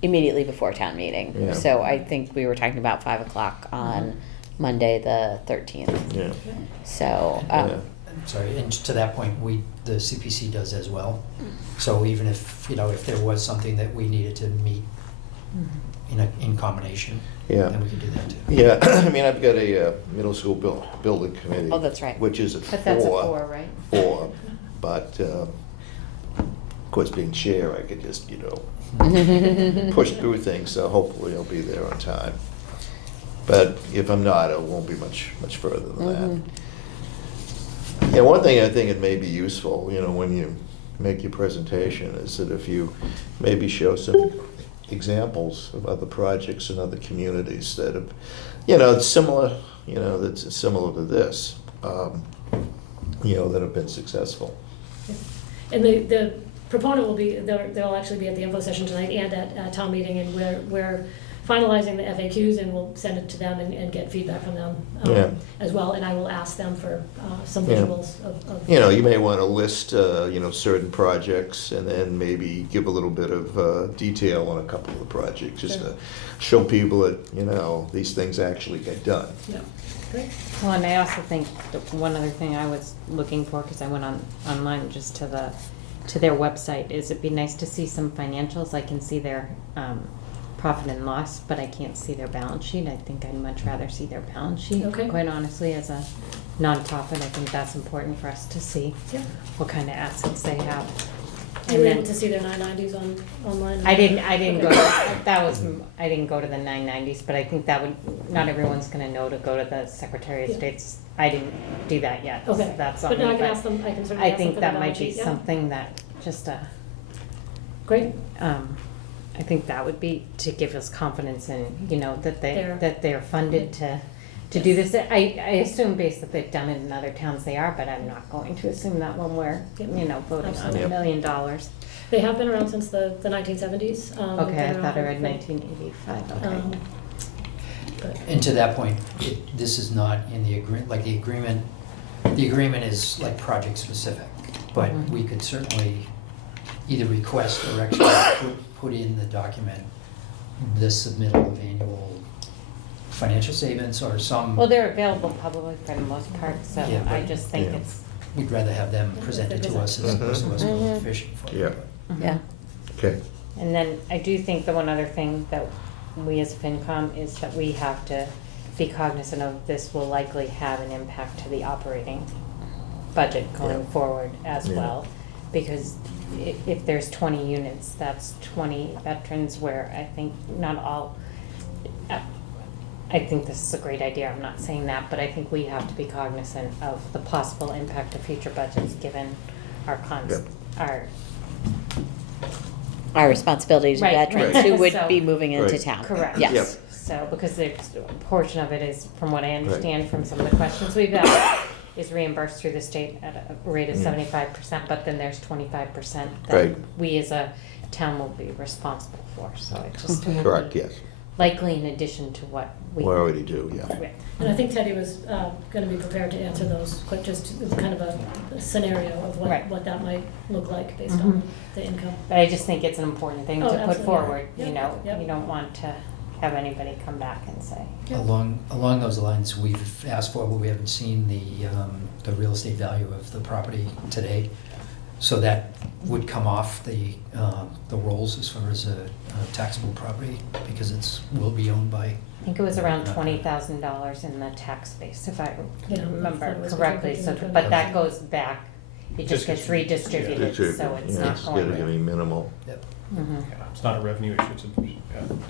immediately before town meeting. Yeah. So I think we were talking about 5 o'clock on Monday, the 13th. Yeah. So, Yeah. I'm sorry, and to that point, the CPC does as well. So even if, if there was something that we needed to meet in combination, Yeah. then we could do that too. Yeah, I mean, I've got a middle school building committee. Oh, that's right. Which is at But that's a 4. 4, right? 4, but, of course, being chair, I could just, push through things, so hopefully I'll be there on time. But if I'm not, it won't be much further than Mhm. that. Yeah, one thing I think it may be useful, when you make your presentation, is that if you maybe show some examples of other projects in other communities that have, it's similar, that's similar to this, that have been successful. And the proponent will be, they'll actually be at the info session tonight and at town meeting, and we're finalizing the FAQs, and we'll send it to them and get feedback from them Yeah. as well, and I will ask them for some Yeah. visuals of. You may want to list, certain projects, and then maybe give a little bit of detail on a couple of the projects, just Sure. to show people that, these things actually get done. Yeah, great. Well, and I also think that one other thing I was looking for, because I went online just to their website, is it'd be nice to see some financials. I can see their profit and loss, but I can't see their balance sheet. I think I'd much rather see their balance sheet. Okay. Quite honestly, as a nonprofit, I think that's important for us to see Yeah. what kind of assets they have. You And were then- able to see their 990s online? I didn't go Okay. I didn't go to the 990s, but I think that not everyone's gonna know to go to the Secretary of Yeah. State's. I didn't do that yet. so Okay, that's but on no, me, I can ask them, I can certainly I ask them think for the that might balance be sheet, yeah. something that Great, I think that would be to give us confidence in, that They're- that they're funded to do this. I assume based that they've done it in other towns they are, but I'm not going to assume that when we're, Yep. voting on Absolutely. $1 million. they have been around since the 1970s. Okay, I They're thought I around read for- 1985, okay. but- And to that point, this is not in the agreement, the agreement is like project specific, but Mhm. we could certainly either request or actually put in the document the submittal of annual financial statements or some. Well, they're available publicly for the most part, so Yeah, I but- just think Yeah. it's, We'd rather have them present it to us as opposed to us going Mhm. fishing for Yeah. it. Yeah. Okay. and then I do think the one other thing that we as FinCom is that we have to be cognizant of this will likely have an impact to the operating budget going Yeah. forward as Yeah. well. Because if there's 20 units, that's 20 veterans where I think not all, I think this is a great idea, I'm not saying that, but I think we have to be cognizant of the possible impact of future budgets given our Yep. Our responsibility to Right, veterans right. who would So- be moving into Right. town. Correct. Yes. Yep. So, because there's, a portion of it is, from what I understand from some of the questions we've asked, is reimbursed through the state at a rate of Mm. 75%, but then there's 25% Right. that we as a town will be responsible for, so it just will Correct, be yes. likely in addition to what we. We already do, yeah. Yeah. And I think Teddy was going to be prepared to answer those, just kind of a scenario of Right. what that might look like based Mhm. on the income. But I just think it's an important thing Oh, to put absolutely. forward, Yeah, you know, yeah. you don't want to have anybody come back and say. Yeah. Along those lines, we've asked for, but we haven't seen the real estate value of the property today. So that would come off the rolls as far as a taxable property, because will be owned by. I think it was around $20,000 in the tax base, if I Yeah, remember I thought it was correctly. between So, 20. but that goes back, it Just just gets gets redistributed, so it's Yeah, not it's going. gonna be minimal. Yep. Mhm. Yeah, it's not a revenue issue, it's a,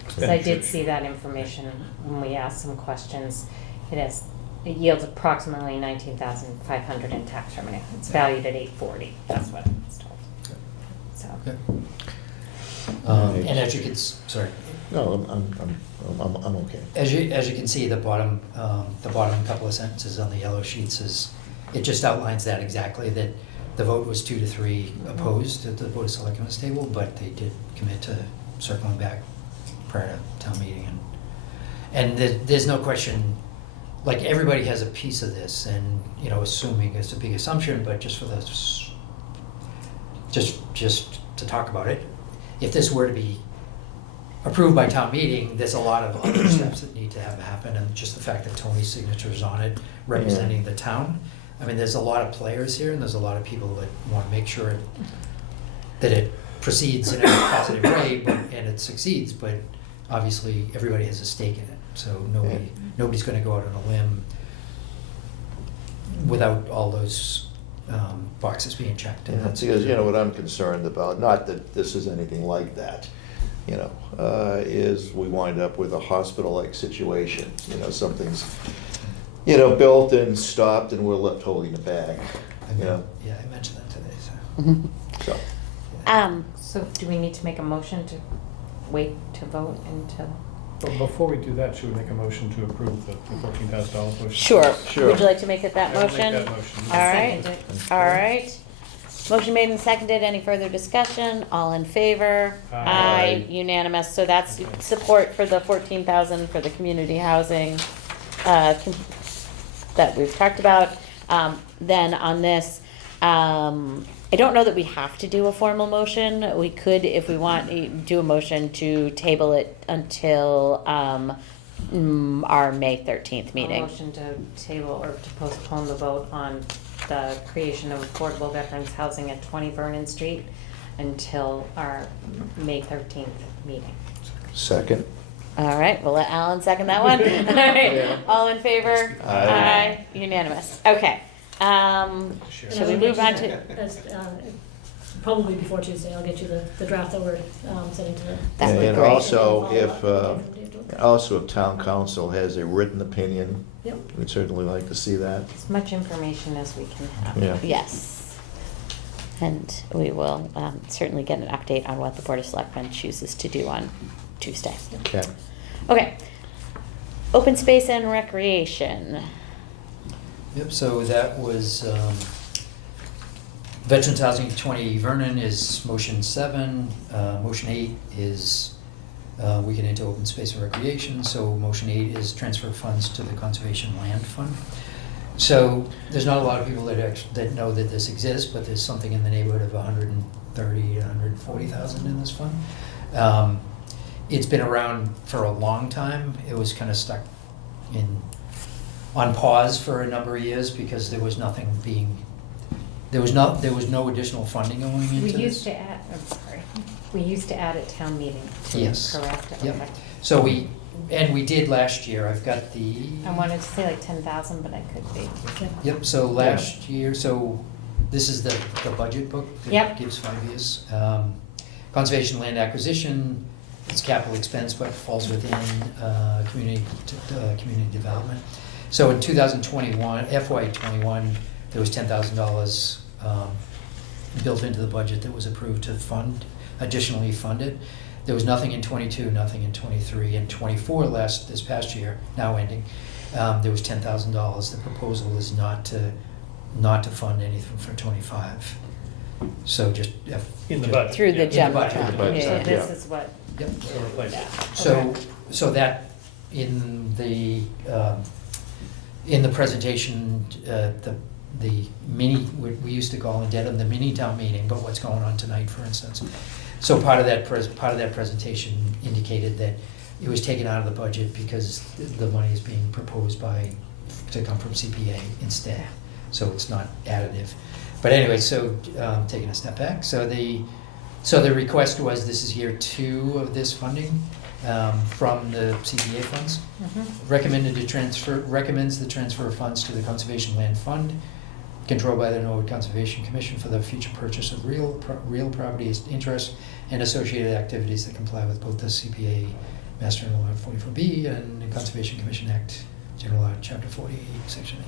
Because I did see that information when we asked some questions. It yields approximately 19,500 in tax revenue. It's valued at 840. That's what I was told. So, Okay. And as you can, sorry, No, I'm okay. as you can see, the bottom couple of sentences on the yellow sheets it just outlines that exactly, that the vote was 2-3 opposed at the Board of Selectmen's table, but they did commit to circling back prior to town meeting. And there's no question, like, everybody has a piece of this, and, assuming it's a big assumption, but just for just to talk about it, if this were to be approved by town meeting, there's a lot of other steps that need to happen, and just the fact that Tony's signature is on it, representing the town. I mean, there's a lot of players here, and there's a lot of people that want to make sure that it proceeds in a positive way, and it succeeds, but obviously, everybody has a stake in it, so nobody's gonna go out on a limb without all those boxes being checked. Yeah, because, what I'm concerned about, not that this is anything like that, is we wind up with a hospital-like situation. Something's, built and stopped, and we're left holding the bag, Yeah, I mentioned that today, so. So, so do we need to make a motion to wait to vote until? But before we do that, should we make a motion to approve the $14,000 motion? Sure. Sure. Would you like to make it that I will make motion? that motion. All right. Second it. All right. Motion made and seconded. Any further discussion? All in favor? Aye. Unanimous. So that's Okay. support for the 14,000 for the community housing that we've talked about. Then on this, I don't know that we have to do a formal motion. We could, if we want, do a motion to table it until our May 13th A meeting. motion to table or to postpone the vote on the creation of affordable veterans housing at 20 Vernon Street until our May 13th meeting. second. All right, we'll let Alan second that one. All right, Yeah. all in favor? Aye. Unanimous. Okay. Sure. Shall we move on to? Probably before Tuesday, I'll get you the draft that we're sending to the. That would be And great. also, if town council has a written opinion, Yep. we'd certainly like to see that. As much information as we can have. Yeah. Yes. And we will certainly get an update on what the Board of Selectmen chooses to do on Tuesday. Okay. Okay. Open space and recreation. Yep, so that was, Veterans Housing 20 Vernon is motion 7. Motion 8 is, we get into open space and recreation, so motion 8 is transfer funds to the Conservation Land Fund. So there's not a lot of people that know that this exists, but there's something in the neighborhood of 130 to 140,000 in this fund. It's been around for a long time. It was kind of stuck on pause for a number of years because there was nothing there was no additional funding going into We this. used to add, I'm sorry, we used to add at town meeting. too, Yes. Correct? Yep. Okay. So we did last year. I've got the. I wanted to say like 10,000, but I could be. Yep, so last year, so this is the budget book that Yep. gives 5 years. Conservation land acquisition, it's capital expense, but falls within community development. So in 2021, FY '21, there was $10,000 built into the budget that was approved to additionally fund it. There was nothing in '22, nothing in '23, and '24 this past year, now ending, there was $10,000. The proposal is not to fund anything for '25. So just. In the budget. Through the yeah. general budget. fund. In the budget, So Yeah. this yeah. is what, Yep. So replace it. Okay. So that in the presentation, the mini, we used to call in Dedham the mini town meeting, but what's going on tonight, for instance. So part of that presentation indicated that it was taken out of the budget because the money is being proposed to come from CPA instead. So it's not additive. But anyway, so taking a step back, so the request was, this is year 2 of this funding from the CPA funds. Recommends the transfer of funds to the Conservation Land Fund, controlled by the Norwood Conservation Commission, for the future purchase of real property interest and associated activities that comply with both the CPA Master General Law 44B and the Conservation Commission Act General Law Chapter 40, Section 8.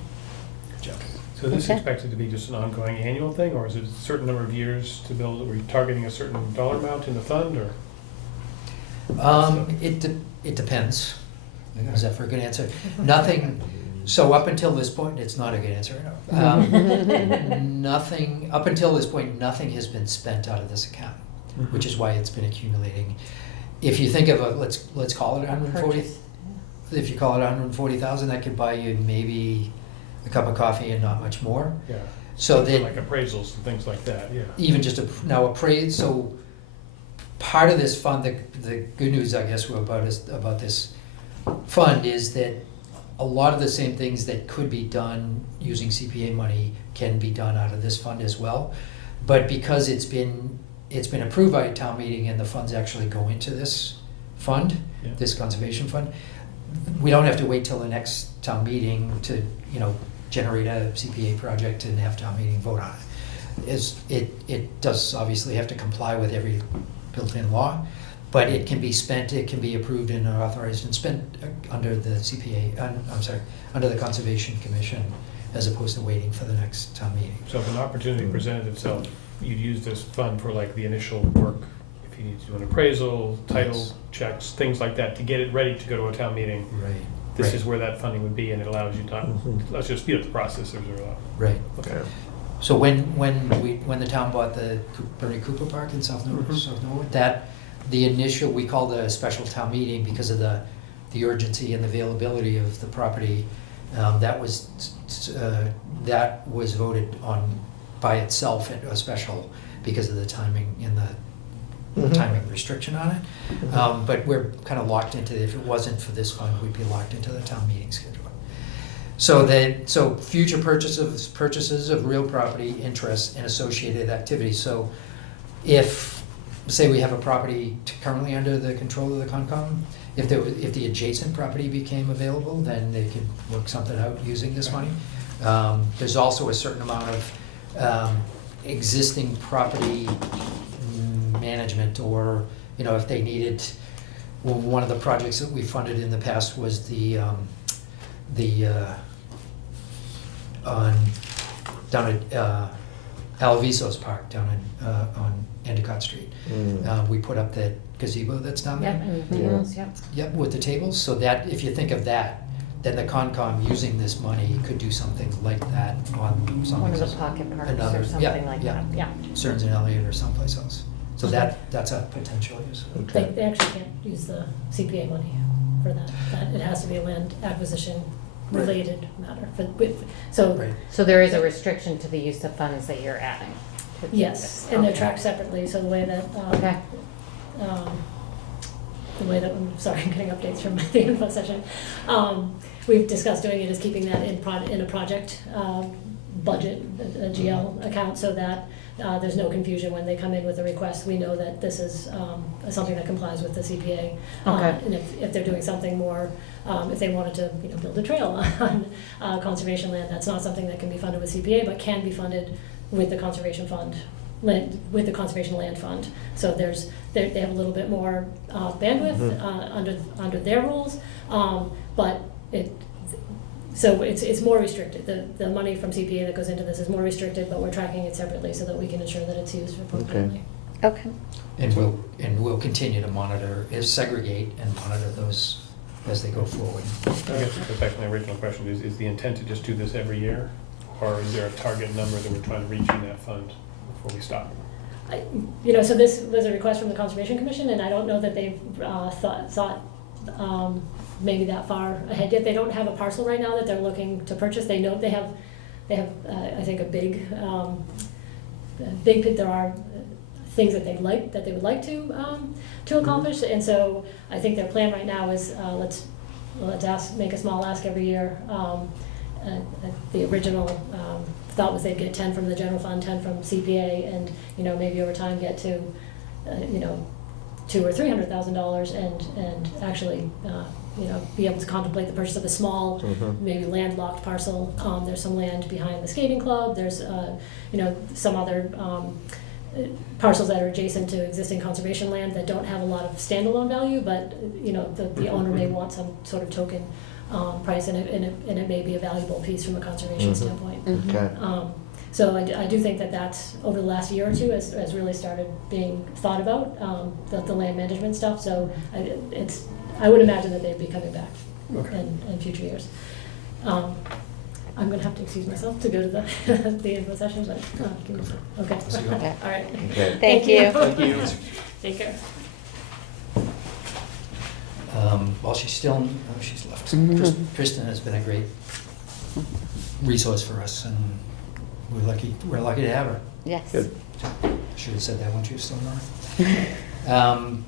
Chapter. So this is Okay. expected to be just an ongoing annual thing, or is it a certain number of years to build? Are we targeting a certain dollar amount in the fund, or? It depends. Is that for a good answer? Nothing, so up until this point, it's not a good answer, no. Nothing, up until this point, nothing has been spent out of this account, which is why it's been accumulating. If you think of let's call it 140, Purchase. if you call it 140,000, that could buy you maybe a cup of coffee and not much more. Yeah. So that, Like appraisals and things like that, yeah. even just now appraised, so part of this fund, the good news, I guess, about this fund is that a lot of the same things that could be done using CPA money can be done out of this fund as well. But because it's been approved by a town meeting and the funds actually go into this fund, Yeah. this conservation fund, we don't have to wait till the next town meeting to, generate a CPA project and have town meeting vote on it. It does obviously have to comply with every built-in law, but it can be spent, it can be approved and authorized and spent under the CPA, under the Conservation Commission, as opposed to waiting for the next town meeting. So if an opportunity presented itself, you'd use this fund for like the initial work, if you need to do an appraisal, title Yes. checks, things like that, to get it ready to go to a town meeting. Right. This Right. is where that funding would be, and it allows you to, Mhm. let's just speed up the process, there's a lot. Right. Okay. So when the town bought the Bernie Cooper Park in South Norwood, the initial, we called it a special town meeting because of the urgency and the availability of the property. That was voted on by itself at a special because of the timing and the timing restriction on it. But we're kind of locked into, if it wasn't for this fund, we'd be locked into the town meeting schedule. So future purchases of real property interests and associated activities. So if, say we have a property currently under the control of the Concom, if the adjacent property became available, then they could work something out using this money. There's also a certain amount of existing property management, or, if they needed, well, one of the projects that we funded in the past was down at Alvisos Park down on Endicott Street. We put up that gazebo that's down Yep, there. and the tables, yep. Yep, with the tables, so that, if you think of that, then the Concom using this money could do something like that on some One of the pocket parks Another- or yeah, something like yeah. that, yeah. Stearns and Elliott or someplace else. So that's a potential use. They actually can't use the CPA money for that. It has to be a land acquisition related matter. So, Right. So there is a restriction to the use of funds that you're adding? to yes, this. and they're Okay. tracked separately, so the way that, Okay. I'm sorry, I'm getting updates from the info session. We've discussed doing it as keeping that in a project budget, a GL account, so that there's no confusion when they come in with a request. We know that this is something that complies with the CPA. Okay. And if they're doing something more, if they wanted to, build a trail on conservation land, that's not something that can be funded with CPA, but can be funded with the conservation fund, with the conservation land fund. So they have a little bit more bandwidth under their rules, but it's more restricted. The money from CPA that goes into this is more restricted, but we're tracking it separately so that we can ensure that it's used appropriately. Okay. And we'll continue to monitor, segregate and monitor those as they go forward. I guess to go back to my original question, is the intent to just do this every year? Or is there a target number that we're trying to reach in that fund before we stop? So this was a request from the Conservation Commission, and I don't know that they've thought maybe that far ahead yet. They don't have a parcel right now that they're looking to purchase. They know they have I think a big pit. There are things that they would like to accomplish. And so I think their plan right now is let's make a small ask every year. The original thought was they'd get 10 from the general fund, 10 from CPA, and maybe over time get to $200,000 or $300,000, and actually be able to contemplate the purchase of a small, maybe landlocked parcel. There's some land behind the skating club. There's some other parcels that are adjacent to existing conservation land that don't have a lot of standalone value, but the owner may want some sort of token price, and it may be a valuable piece from a conservation standpoint. Okay. So I do think that's over the last year or two has really started being thought about, the land management stuff. So I would imagine that they'd be coming back in future years. I'm going to have to excuse myself to go to the info session, but give me a second. Okay. Okay. All right. Okay. Thank you. Thank you. Take care. While she's still, she's left. Mhm. Kristen has been a great resource for us, and we're lucky to have her. Yes. Good. Should have said that when she was still on.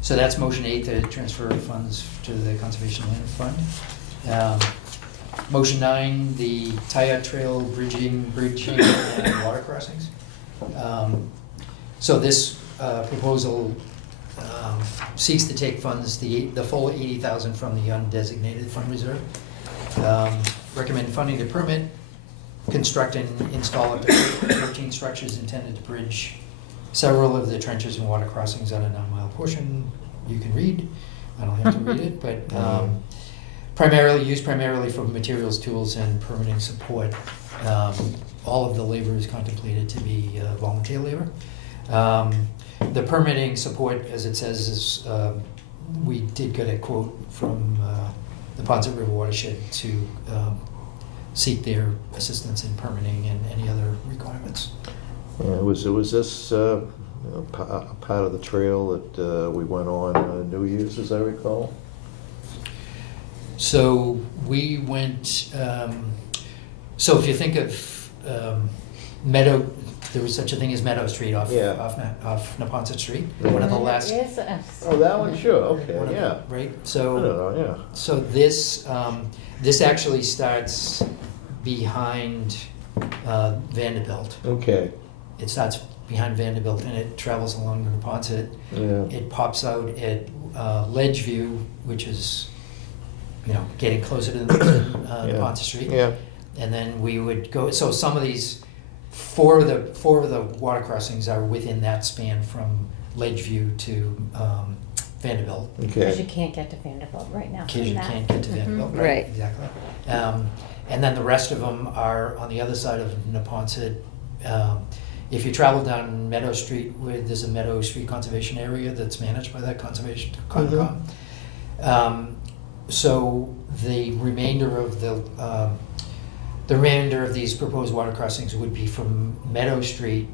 So that's motion 8 to transfer funds to the Conservation Land Fund. Motion 9, the Tayat Trail bridging and water crossings. So this proposal seeks to take funds, the full $80,000 from the undesignated fund reserve. Recommend funding the permit, construct and install up to 13 structures intended to bridge several of the trenches and water crossings on a 9-mile portion. You can read, I don't have to read it, but primarily for materials, tools, and permitting support. All of the labor is contemplated to be volunteer labor. The permitting support, as it says, is we did get a quote from the Ponset River Watershed to seek their assistance in permitting and any other requirements. Yeah, was this part of the trail that we went on New Year's, as I recall? So we went, so if you think of Meadow, there was such a thing as Meadow Street off Neponset Street, one of the last. Yes, Oh, that one, sure, okay, one of the- yeah. Right, I so. don't know, yeah. So this actually starts behind Vanderbilt. Okay, It starts behind Vanderbilt and it travels along to Neponset. yeah. It pops out at Ledgeview, which is, getting closer to Neponset Street. Yeah, And then we would go, so some of these, four of the water crossings are within that span from Ledgeview to Vanderbilt. because you okay. can't get to Vanderbilt right now. Because from you that. can't get to Vanderbilt, right? Right. Exactly. And then the rest of them are on the other side of Neponset. If you travel down Meadow Street, where there's a Meadow Street Conservation Area that's managed by that conservation Concom. So the remainder of these proposed water crossings would be from Meadow Street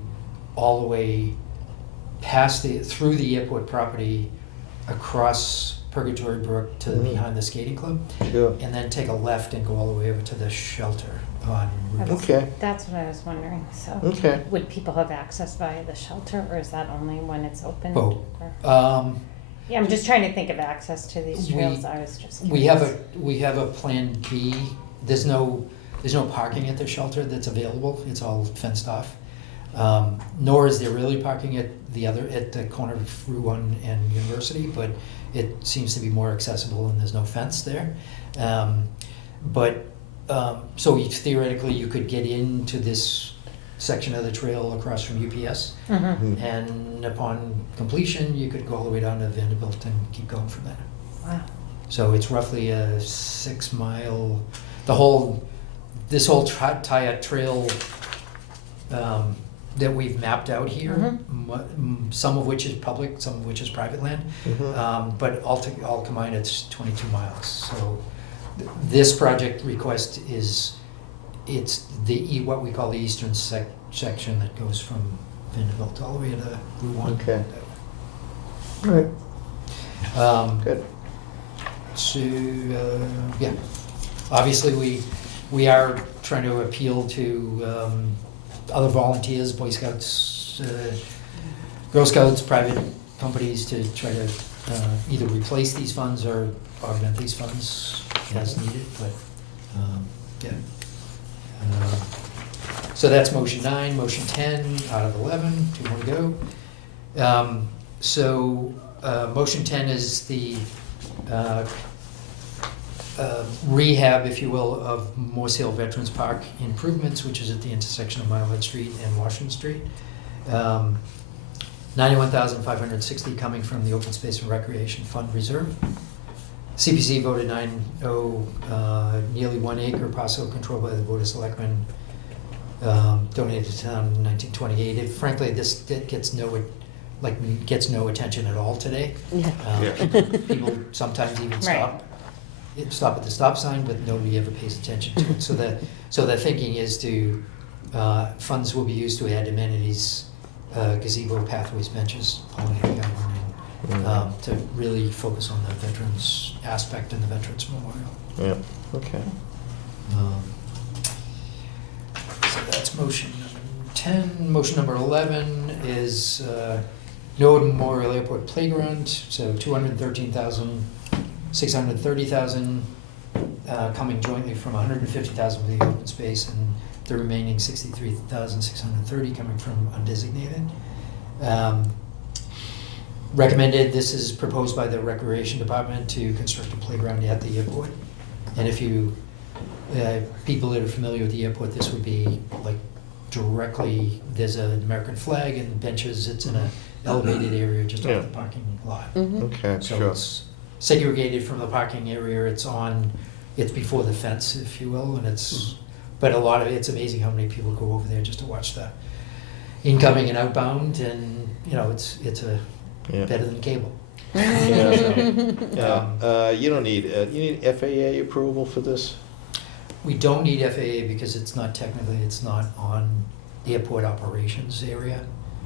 all the way through the airport property, across Purgatory Brook to behind the skating club, Sure. and then take a left and go all the way over to the shelter on Route. Okay, That's what I was wondering, so. okay. Would people have access via the shelter, or is that only when it's open? Both. Or- Yeah, I'm just trying to think of access to these trails, We- I was just We curious. have a plan B. There's no parking at the shelter that's available. It's all fenced off. Nor is there really parking at the corner of Route 1 and University, but it seems to be more accessible and there's no fence there. So theoretically you could get into this section of the trail across from UPS, Mhm. and upon completion, you could go all the way down to Vanderbilt and keep going from there. Wow. So it's roughly a 6-mile, this whole Tayat Trail that we've mapped out here, some of which is public, some of which is private land, but all combined, it's 22 miles. So this project request it's what we call the eastern section that goes from Vanderbilt all the way to Route 1. Okay. All right, good. So, obviously we are trying to appeal to other volunteers, Boy Scouts, Girl Scouts, private companies to try to either replace these funds or augment these funds as needed, but, yeah. So that's motion 9, motion 10 out of 11, 2 more to go. Motion 10 is the rehab, if you will, of Morse Hill Veterans Park improvements, which is at the intersection of Mile Head Street and Washington Street. 91,560 coming from the Open Space and Recreation Fund Reserve. CPC voted 9-0, nearly 1 acre parcel controlled by the Board of Selectmen, donated to town in 1928. Frankly, this gets no attention at all today. Yeah. People sometimes even stop at the stop sign, but nobody ever pays attention to it. So the thinking is to, funds will be used to add amenities, gazebo, pathways, benches, pollinator garden, to really focus on the veterans aspect and the Veterans Memorial. Yeah, okay. So that's motion number 10. Motion number 11 is Norwood Memorial Airport Playground, so 213,000, 630,000 coming jointly from 150,000 for the open space and the remaining 63,630 coming from undesignated. Recommended, this is proposed by the Recreation Department to construct a playground at the airport. And if you, people that are familiar with the airport, this would be like directly, there's an American flag and benches, it's in an elevated area just off the parking lot. Okay, So sure. it's segregated from the parking area, it's before the fence, if you will, and but a lot of it's amazing how many people go over there just to watch the incoming and outbound, and, it's Yeah. better than cable. Yeah. You don't need, you need FAA approval for this? We don't need FAA because it's not on airport operations area.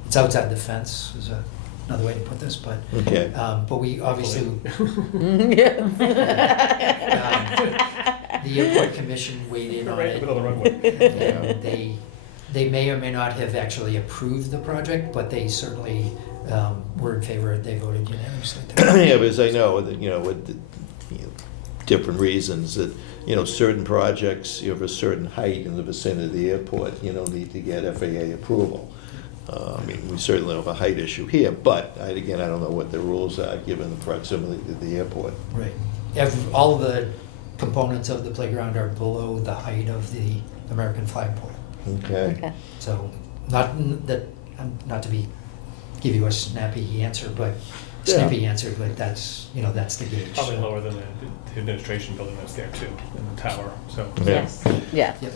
It's outside the fence, is another way to put this, but, Okay. but we obviously, Yeah. the airport commission weighed in on Right in it. the middle of the runway. And they may or may not have actually approved the project, but they certainly were in favor, they voted unanimously. Yeah, but as I know, that, with different reasons, that, certain projects, of a certain height in the vicinity of the airport, need to get FAA approval. I mean, we certainly have a height issue here, but I don't know what the rules are, given the proximity to the airport. Right. All of the components of the playground are below the height of the American flagpole. Okay. Okay. So, not to give you a snappy answer, but that's, that's the gauge. Probably lower than the administration building that's there too, and the tower, so. Yeah. Yes. Yeah. Yep.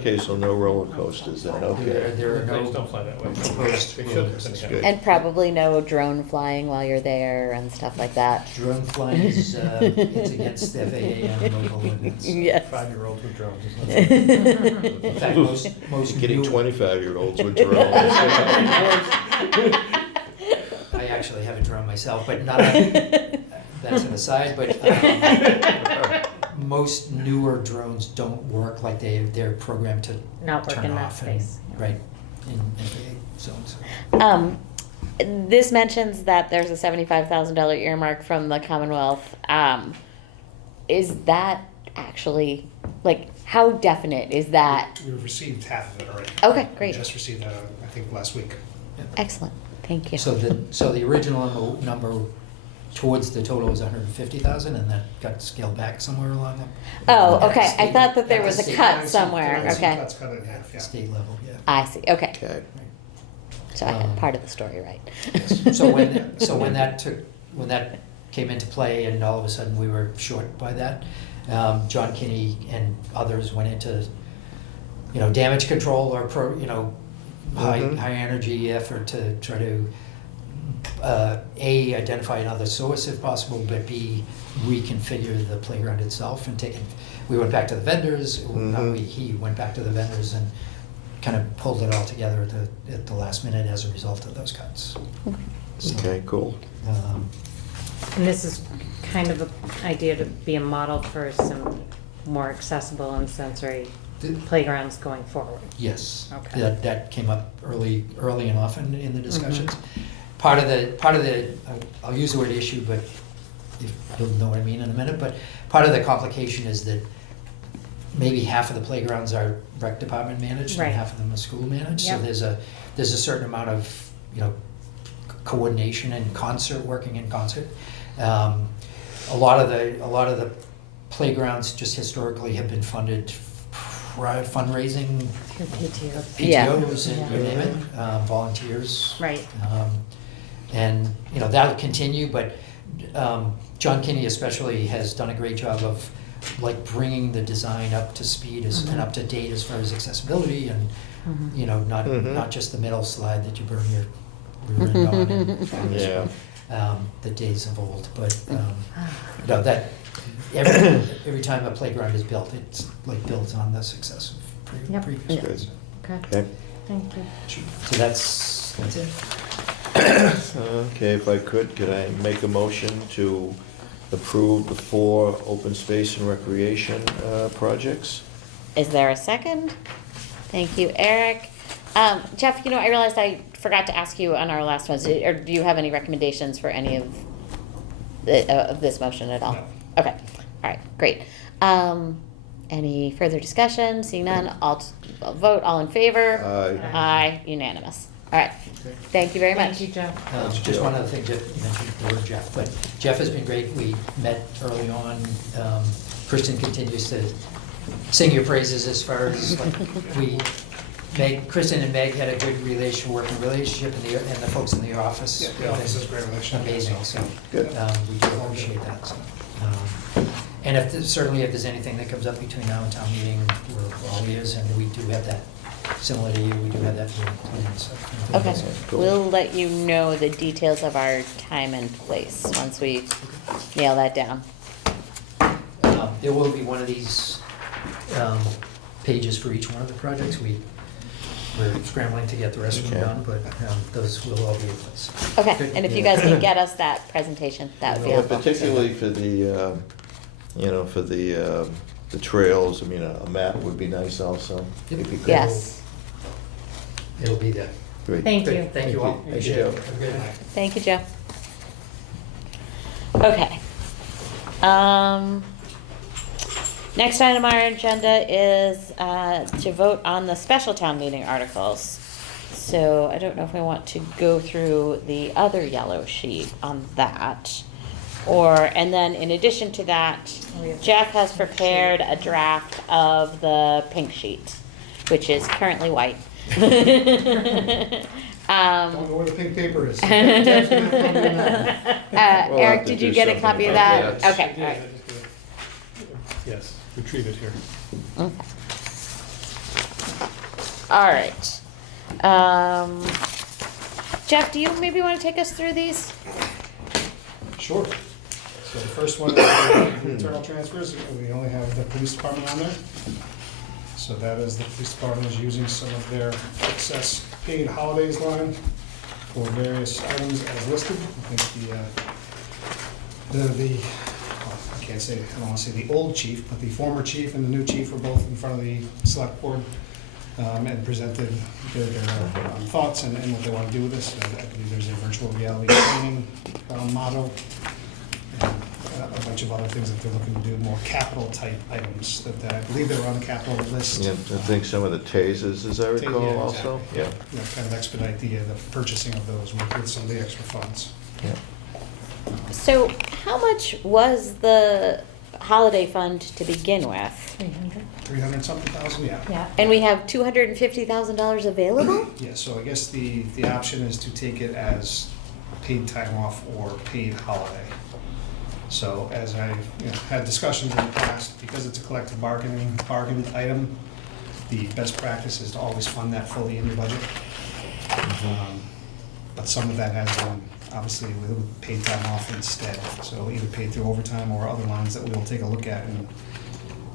Okay, so no roller coasters then, okay. There are Planes no don't fly that way. proposed They roller should, coasters. anyhow. And probably no drone flying while you're there and stuff like that. Drone flying is, it's against FAA and local ordinance. Yes. 5-year-olds with drones. Isn't it? In fact, most Getting new- 25-year-olds with drones. I actually have a drone myself, but not, that's an aside, but most newer drones don't work like they're programmed to Not work turn in that off and- space. Right, in FAA zones. This mentions that there's a $75,000 earmark from the Commonwealth. Is that actually, how definite is that? We've received half of it already. Okay, great. We just received that, I think, last week. Excellent. Thank you. So the original number towards the total was 150,000, and that got scaled back somewhere along the. Oh, at the okay. I state- thought that there at the was a state- cut somewhere. Currency Okay. cuts cut it in half, yeah. State level, yeah. I see. Okay. Okay. So I had part of the story right. Yes. So when that came into play, and all of a sudden we were short by that, John Kinney and others went into, damage control or high energy effort to try to A, identify another source if possible, but B, reconfigure the playground itself and we went back to the vendors, he went back to the vendors and kind of pulled it all together at the last minute as a result of those cuts. So, Okay, cool. And this is kind of an idea to be a model for some more accessible and sensory playgrounds going forward. Yes. Okay. That came up early and often in the discussions. Part of the, I'll use the word issue, but if you'll know what I mean in a minute, but part of the complication is that maybe half of the playgrounds are rec department managed Right. and half of them are school managed. Yep. So there's a certain amount of, coordination and working in concert. A lot of the playgrounds just historically have been funded fundraising, Through PTO. Yeah. PTOs and you Yeah. name it, volunteers. Right. And, that'll continue, but John Kinney especially has done a great job of like bringing the design up to speed and up to date as far as accessibility and, not just the middle slide that you burn your rear end on and Yeah. the days of old, but, that every time a playground is built, it's like builds on the success of Yep. previous ones. Okay, Okay. thank you. So that's it. Okay, if I could I make a motion to approve the 4 open space and recreation projects? Is there a second? Thank you, Eric. Jeff, I realized I forgot to ask you on our last ones, or do you have any recommendations for any of this motion at all? No. Okay, all right, great. Any further discussion? Seeing none, I'll vote, all in favor? Aye. Aye, unanimous. All right, thank you very much. Thank you, Joe. Just one other thing, Jeff, you mentioned the word Jeff, but Jeff has been great. We met early on. Kristen continues to sing your praises as far as Kristen and Meg had a good working relationship, and the folks in the office. Yeah, the office is a great relationship. Amazing, so Good. we do appreciate that. So, and if there's anything that comes up between now and town meeting, we're all ears, and we do have that, similar to you, we do have that plan, so. Okay, Cool. we'll let you know the details of our time and place once we nail that down. There will be one of these pages for each one of the projects. We're scrambling to get the rest of them Okay. done, but those will all be in place. Okay, Good. and if you guys can get us that presentation, that would be Yeah, helpful. particularly for the, the trails, a map would be nice also. Yep. If you could. Yes, It'll be there. Great. Thank Great. you. Thank you all. Thank you. Appreciate it. Have a great night. thank you, Joe. Okay. Next item on our agenda is to vote on the special town meeting articles. So I don't know if we want to go through the other yellow sheet on that. And then in addition to that, Jeff has prepared a draft of the pink sheet, which is currently white. Don't know where the pink paper is. Jeff's gonna find it now. We'll Eric, have to did you do get a something copy of about that? that. Okay, I all did, right. I just did. Yes, retrieve it here. Okay. All right. Jeff, do you maybe want to take us through these? Sure. So the first one is the internal transfers. We only have the police department on there. So that is the police department is using some of their excess paid holidays line for various items as listed. I think I can't say, I don't want to say the old chief, but the former chief and the new chief were both in front of the select board and presented their thoughts and what they want to do with this. I believe there's a virtual reality training model and a bunch of other things that they're looking to do, more capital type items that I believe they were on the capital list. Yeah, I think some of the tasers, as I recall, Yeah, also. exactly. Yeah. Kind of expedite the purchasing of those with some of the extra funds. Yeah. So how much was the holiday fund to begin with? 300? 300 something thousand, yeah. Yeah. And we have $250,000 available? Yeah, so I guess the option is to take it as paid time off or paid holiday. So as I had discussions in the past, because it's a collective bargain item, the best practice is to always fund that fully in your budget. But some of that has been obviously with paid time off instead. So either paid through overtime or other lines that we will take a look at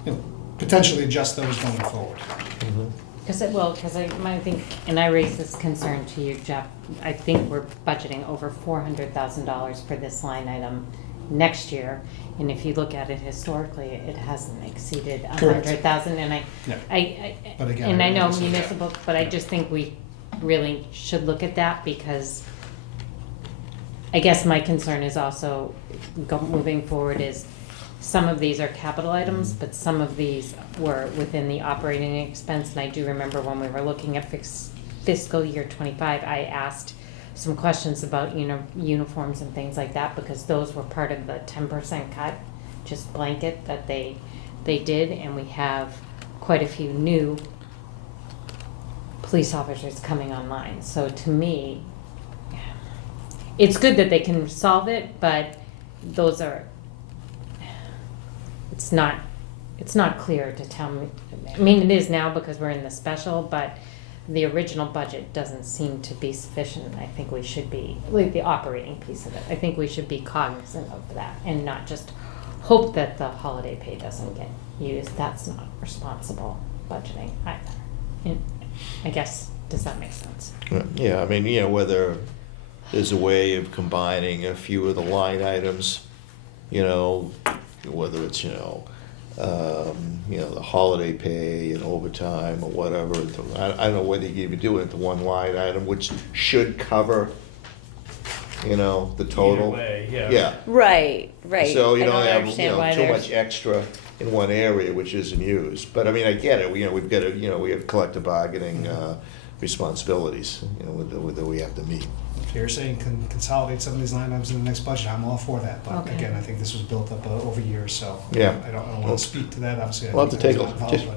and potentially adjust those going forward. Mhm. Because I think, and I raised this concern to you, Jeff, I think we're budgeting over $400,000 for this line item next year. And if you look at it historically, it hasn't exceeded a Correct. 100,000. And Yeah. But again, and I know it's- municipal, but I just think we really should look at that, because I guess my concern is also moving forward is some of these are capital items, but some of these were within the operating expense. And I do remember when we were looking at fiscal year 25, I asked some questions about, uniforms and things like that, because those were part of the 10% cut, just blanket that they did. And we have quite a few new police officers coming online. So to me, it's good that they can solve it, but those are, it's not clear to tell me. I mean, it is now because we're in the special, but the original budget doesn't seem to be sufficient. I think we should be, like the operating piece of it, I think we should be cognizant of that and not just hope that the holiday pay doesn't get used. That's not responsible budgeting either. I guess, does that make sense? Yeah, I mean, whether there's a way of combining a few of the line items, whether it's, the holiday pay and overtime or whatever. I don't know whether you can even do it into one line item, which should cover, the total. Either way, yeah. Yeah. Right. So you I don't have, understand why too there's- much extra in one area which isn't used. But I mean, I get it, we've got to, we have collective bargaining responsibilities, that we have to meet. If you're saying consolidate some of these line items in the next budget, I'm all for that. But Okay. again, I think this was built up over years, so Yeah. I don't want to speak to that, obviously. We'll have to take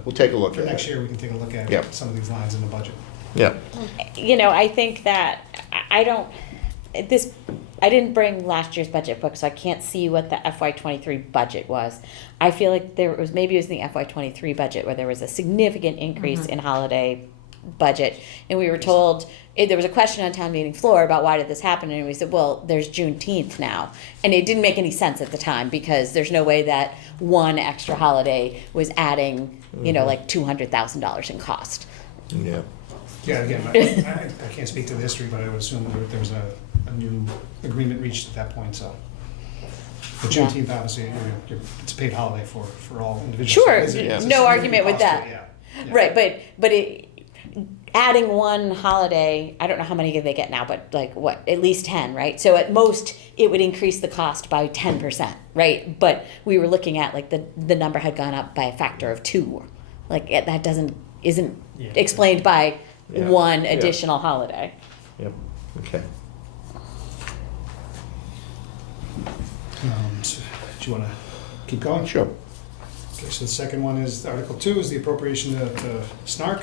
we'll take a look For at next it. year, we can take a look at Yep. some of these lines in the budget. Yeah, I think that I didn't bring last year's budget book, so I can't see what the FY23 budget was. I feel like maybe it was in the FY23 budget where there was a significant increase in holiday budget, and we were told there was a question on town meeting floor about why did this happen, and we said, well, there's Juneteenth now, and it didn't make any sense at the time because there's no way that one extra holiday was adding, like $200,000 in cost. yeah. Yeah, again, I can't speak to the history, but I would assume there was a new agreement reached at that point, so. But Yeah. Juneteenth, obviously, it's a paid holiday for all individuals. Sure, It's a- it's a no significant argument with cost to that. it, yeah. Right, but adding one holiday, I don't know how many they get now, but like what, at least 10, right? So at most, it would increase the cost by 10%, right? But we were looking at like the number had gone up by a factor of 2. Like that isn't Yeah. explained by Yeah. one Yeah. additional holiday. Yep, okay. So, do you want to keep going? Sure. Okay, so the second one is, Article 2 is the appropriation to SNARK.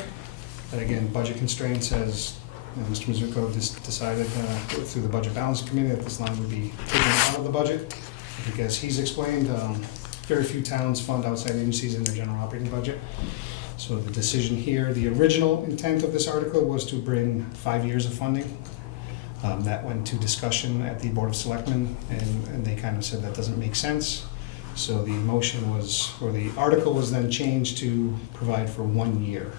And again, budget constraints, as Mr. Mizuko decided through the Budget Balance Committee that this line would be taken out of the budget. Because he's explained, very few towns fund outside agencies in their general operating budget. So the decision here, the original intent of this article was to bring 5 years of funding. That went to discussion at the Board of Selectmen, and they kind of said that doesn't make sense. So the motion was, or the article was then changed to provide for 1 year.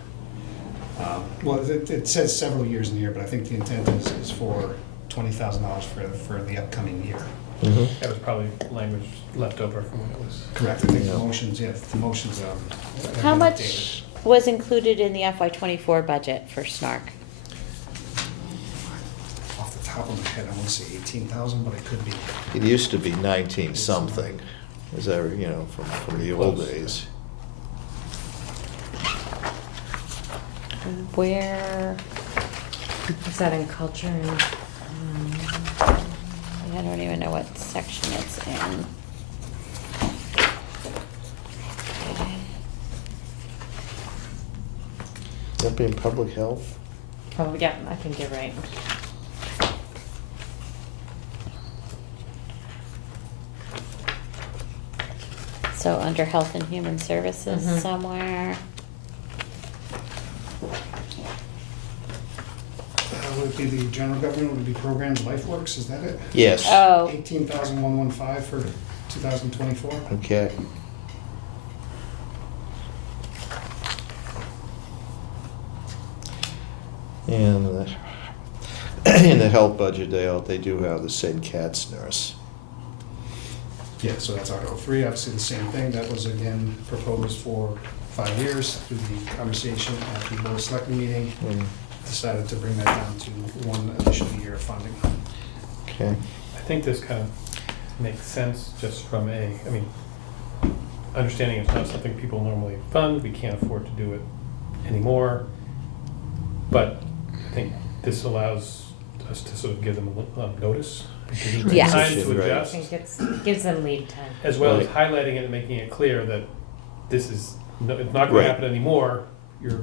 Well, it says several years in here, but I think the intent is for $20,000 for the upcoming year. Mhm. That was probably language left over from when it was. Correct, I think Yeah. the motions, have How been much updated. was included in the FY24 budget for SNARK? Off the top of my head, I want to say 18,000, but it could be. It used to be 19 something, is that, from the old Close. days. Where, Is that in culture and, I don't even know what section it's in. That be in public health? probably, yeah, I think you're right. So under Health and Human Services Mhm. somewhere. Would it be the general government, would it be programs LifeWorks, is that it? Yes. Oh, 18,115 for 2024. Okay. And in the health budget, they do have the St. Cat's nurse. Yeah, so that's Article 3, obviously the same thing, that was again proposed for 5 years through the conversation at the Board of Selectmen meeting, Mm, decided to bring that down to 1 additional year of funding. Okay. I think this kind of makes sense just from understanding it's not something people normally fund, we can't afford to do it anymore. But I think this allows us to sort of give them a notice, because it's Yes. time to Right. I adjust, think it gives them lead time. as well as Right. highlighting it and making it clear that this is, it's not Right. gonna happen anymore. You're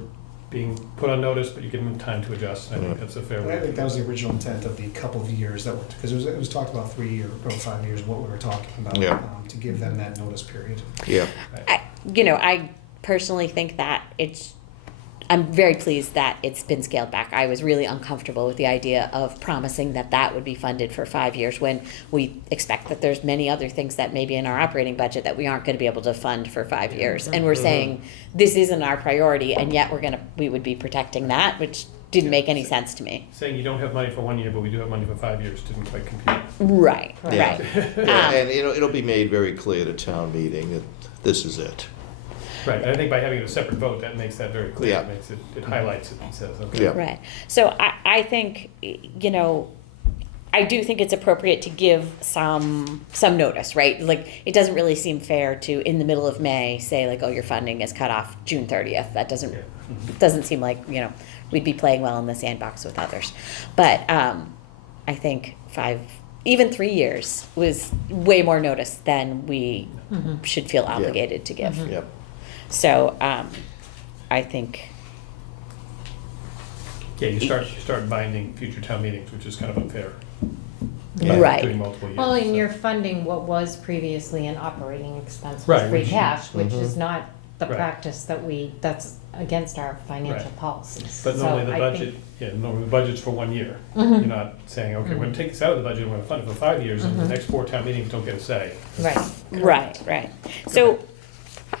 being put on notice, but you give them time to adjust, and I think Yeah. that's a fair And I way. think that was the original intent of the couple of years that were, because it was talked about 3 or 5 years, what we were talking about, Yeah. to give them that notice period. Yeah. I personally think that I'm very pleased that it's been scaled back. I was really uncomfortable with the idea of promising that that would be funded for 5 years when we expect that there's many other things that may be in our operating budget that we aren't going to be able to fund for 5 years. And we're saying this isn't our priority, and yet we would be protecting that, which didn't make any sense to me. Saying you don't have money for 1 year, but we do have money for 5 years, didn't quite compute. Right, Yeah. right. Yeah, and it'll be made very clear to town meeting that this is it. Right, and I think by having a separate vote, that makes that very clear. Yeah. It makes it highlights it and says, okay. Yeah. Right. So I think, I do think it's appropriate to give some notice, right? Like, it doesn't really seem fair to, in the middle of May, say like, oh, your funding is cut off June 30th. That doesn't seem like, we'd be playing well in the sandbox with others. But I think even 3 years was way more notice than we should feel obligated to give. Yep. So I think, Yeah, you start binding future town meetings, which is kind of unfair. Yeah. Right. Doing multiple years. Well, and so. you're funding what was previously an operating expense Right, with free which- cash, which Mhm. is not the Right. practice that's against our financial Right. policies. But So normally the I budget, normally the budget's for 1 year. Mhm. You're not saying, okay, we're gonna take this out of the budget, and we're gonna fund it for 5 years, and the Mhm. next 4 town meetings don't get a say. Right. right. So,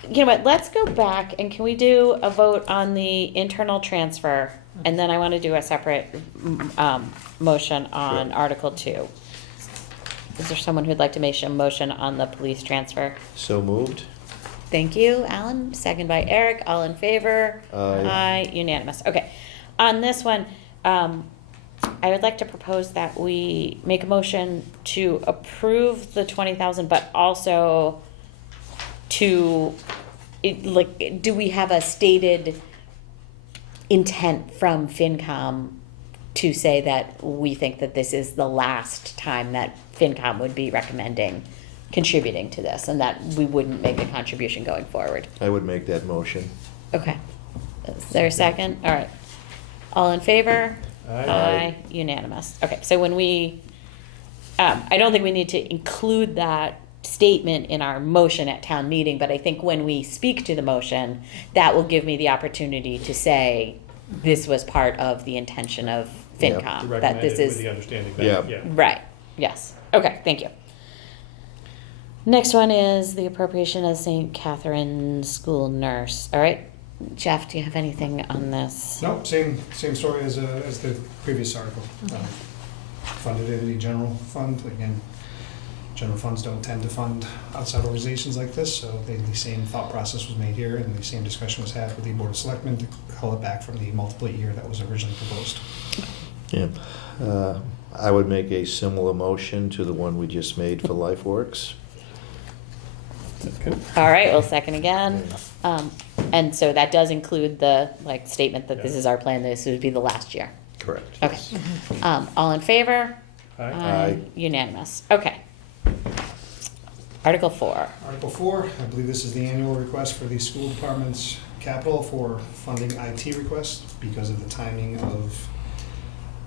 you know what, let's go back and can we do a vote on the internal transfer? And then I want to do a separate motion on Sure. Article 2. Is there someone who'd like to make a motion on the police transfer? So moved? Thank you, Alan. Second by Eric. All in favor? Aye. Unanimous. Okay. On this one, I would like to propose that we make a motion to approve the 20,000, but also do we have a stated intent from FinCom to say that we think that this is the last time that FinCom would be recommending contributing to this, and that we wouldn't make a contribution going forward? I would make that motion. Okay. Is there a second? All right. All in favor? Aye. Unanimous. Okay, so when we, I don't think we need to include that statement in our motion at town meeting, but I think when we speak to the motion, that will give me the opportunity to say, this was part of the intention of Yeah. To FinCom, that recommend this it with is. the understanding that, Yeah. yeah. Right, yes. Okay, thank you. Next one is the appropriation of St. Catherine's school nurse. All right, Jeff, do you have anything on this? No, same story as the previous article. Funded in the general fund, again, general funds don't tend to fund outside organizations like this, so the same thought process was made here, and the same discussion was had with the Board of Selectmen to call it back from the multiple year that was originally proposed. Yeah. I would make a similar motion to the one we just made for LifeWorks. Good. All right, we'll second again. And so that does include the, statement that this Yeah. is our plan, this would be the last year. Correct. Okay. All in favor? Aye. Aye. Unanimous. Okay. Article 4. Article 4, I believe this is the annual request for the school department's capital for funding IT requests because of the timing of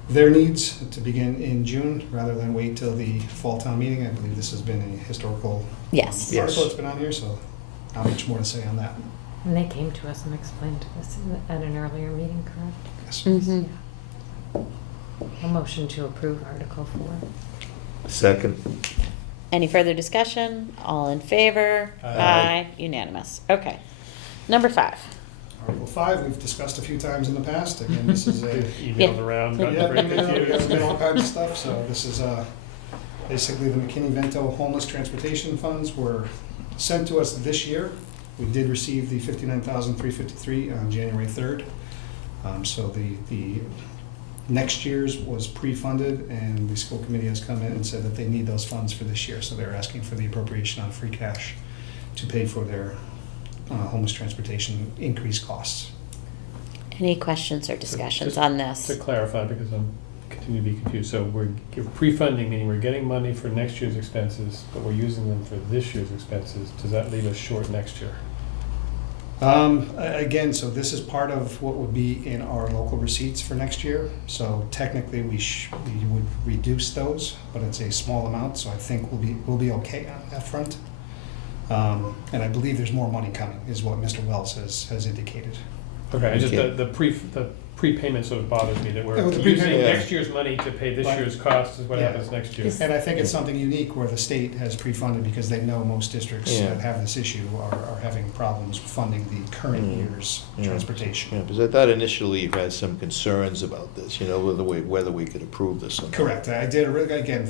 their needs to begin in June rather than wait till the fall town meeting. I believe this has been a historical Yes. Yes. article that's been on here, so not much more to say on that. And they came to us and explained to us at an earlier meeting, correct? Yes. Mm-hmm. A motion to approve Article 4. Second. Any further discussion? All in favor? Aye. Unanimous. Okay. Number 5. Article 5, we've discussed a few times in the past. Again, this is a Emailed around, got yeah, very we have confused. been all kinds of stuff, so this is Basically, the McKinney-Vento homeless transportation funds were sent to us this year. We did receive the $59,353 on January 3rd. So the next year's was pre-funded, and the school committee has come in and said that they need those funds for this year. So they're asking for the appropriation on free cash to pay for their homeless transportation increased costs. Any questions or discussions Just on this? To clarify, because I'm continue to be confused, so we're pre-funding, meaning we're getting money for next year's expenses, but we're using them for this year's expenses. Does that leave us short next year? Again, so this is part of what would be in our local receipts for next year. So technically, we would reduce those, but it's a small amount, so I think we'll be okay on that front. And I believe there's more money coming, is what Mr. Wells has indicated. Okay, I just, Okay. the prepayment sort of bothers me, that we're Yeah, with the using prepayment, yeah. next year's money to pay this Right. year's costs is what Yeah. happens next year. And I think it's something unique where the state has pre-funded, because they know most districts Yeah. that have this issue are having problems funding the current year's Yeah. transportation. Yeah, because I thought initially you had some concerns about this, whether we could approve this or not. Correct. I did, again,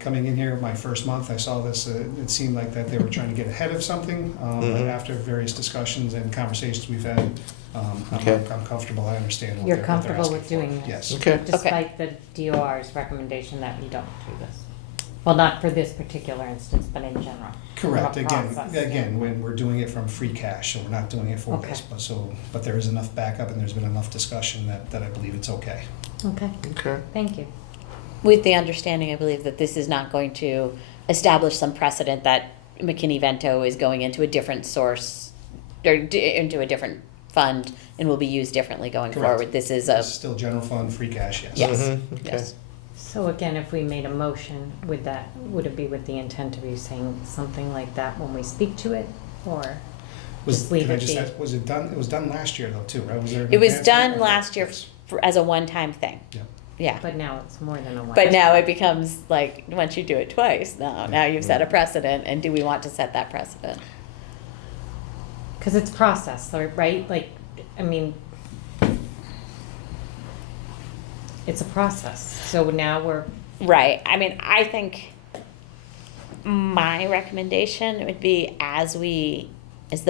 coming in here, my first month, I saw this, it seemed like that they were trying to get ahead of something. But Mhm. after various discussions and conversations we've had, Okay. I'm comfortable, I understand what You're they're comfortable asking with for. doing this? Yes. Okay. Despite the DOR's recommendation that you don't do this? Well, not for this particular instance, but in general? Correct. From a Again, process, again, when we're doing it from free cash, so we're not doing it for Okay. this. But there is enough backup and there's been enough discussion that I believe it's okay. Okay, Okay. thank you. With the understanding, I believe, that this is not going to establish some precedent that McKinney-Vento is going into a different source, or into a different fund, and will be used differently going Correct. forward. This is a, It's still general fund, free cash, yes. yes, Mhm, okay. yes. So again, if we made a motion, would it be with the intent of you saying something like that when we speak to it, or just leave Can I it just be? ask, was it done, it was done last year though, too, right? Was there an It was advancement? done last year Yes. as a one-time thing. Yeah. Yeah. But now it's more than a one. But now it becomes like, once you do it twice, now you've set a precedent, and do we want to set that precedent? Because it's process, right? Like, I mean, it's a process. So now we're, Right. I mean, I think my recommendation would be, as the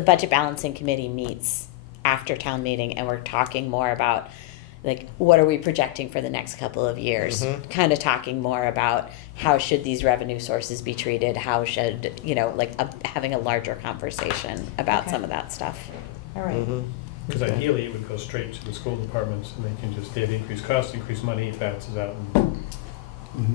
budget balancing committee meets after town meeting, and we're talking more about, like, what are we projecting for the next couple of years? Mhm. Kind of talking more about how should these revenue sources be treated? How should, having a larger conversation about Okay. some of that stuff. all right. Mhm. Because Okay. ideally, it would go straight to the school departments, and they can just, they have increased costs, increased money, it balances out. And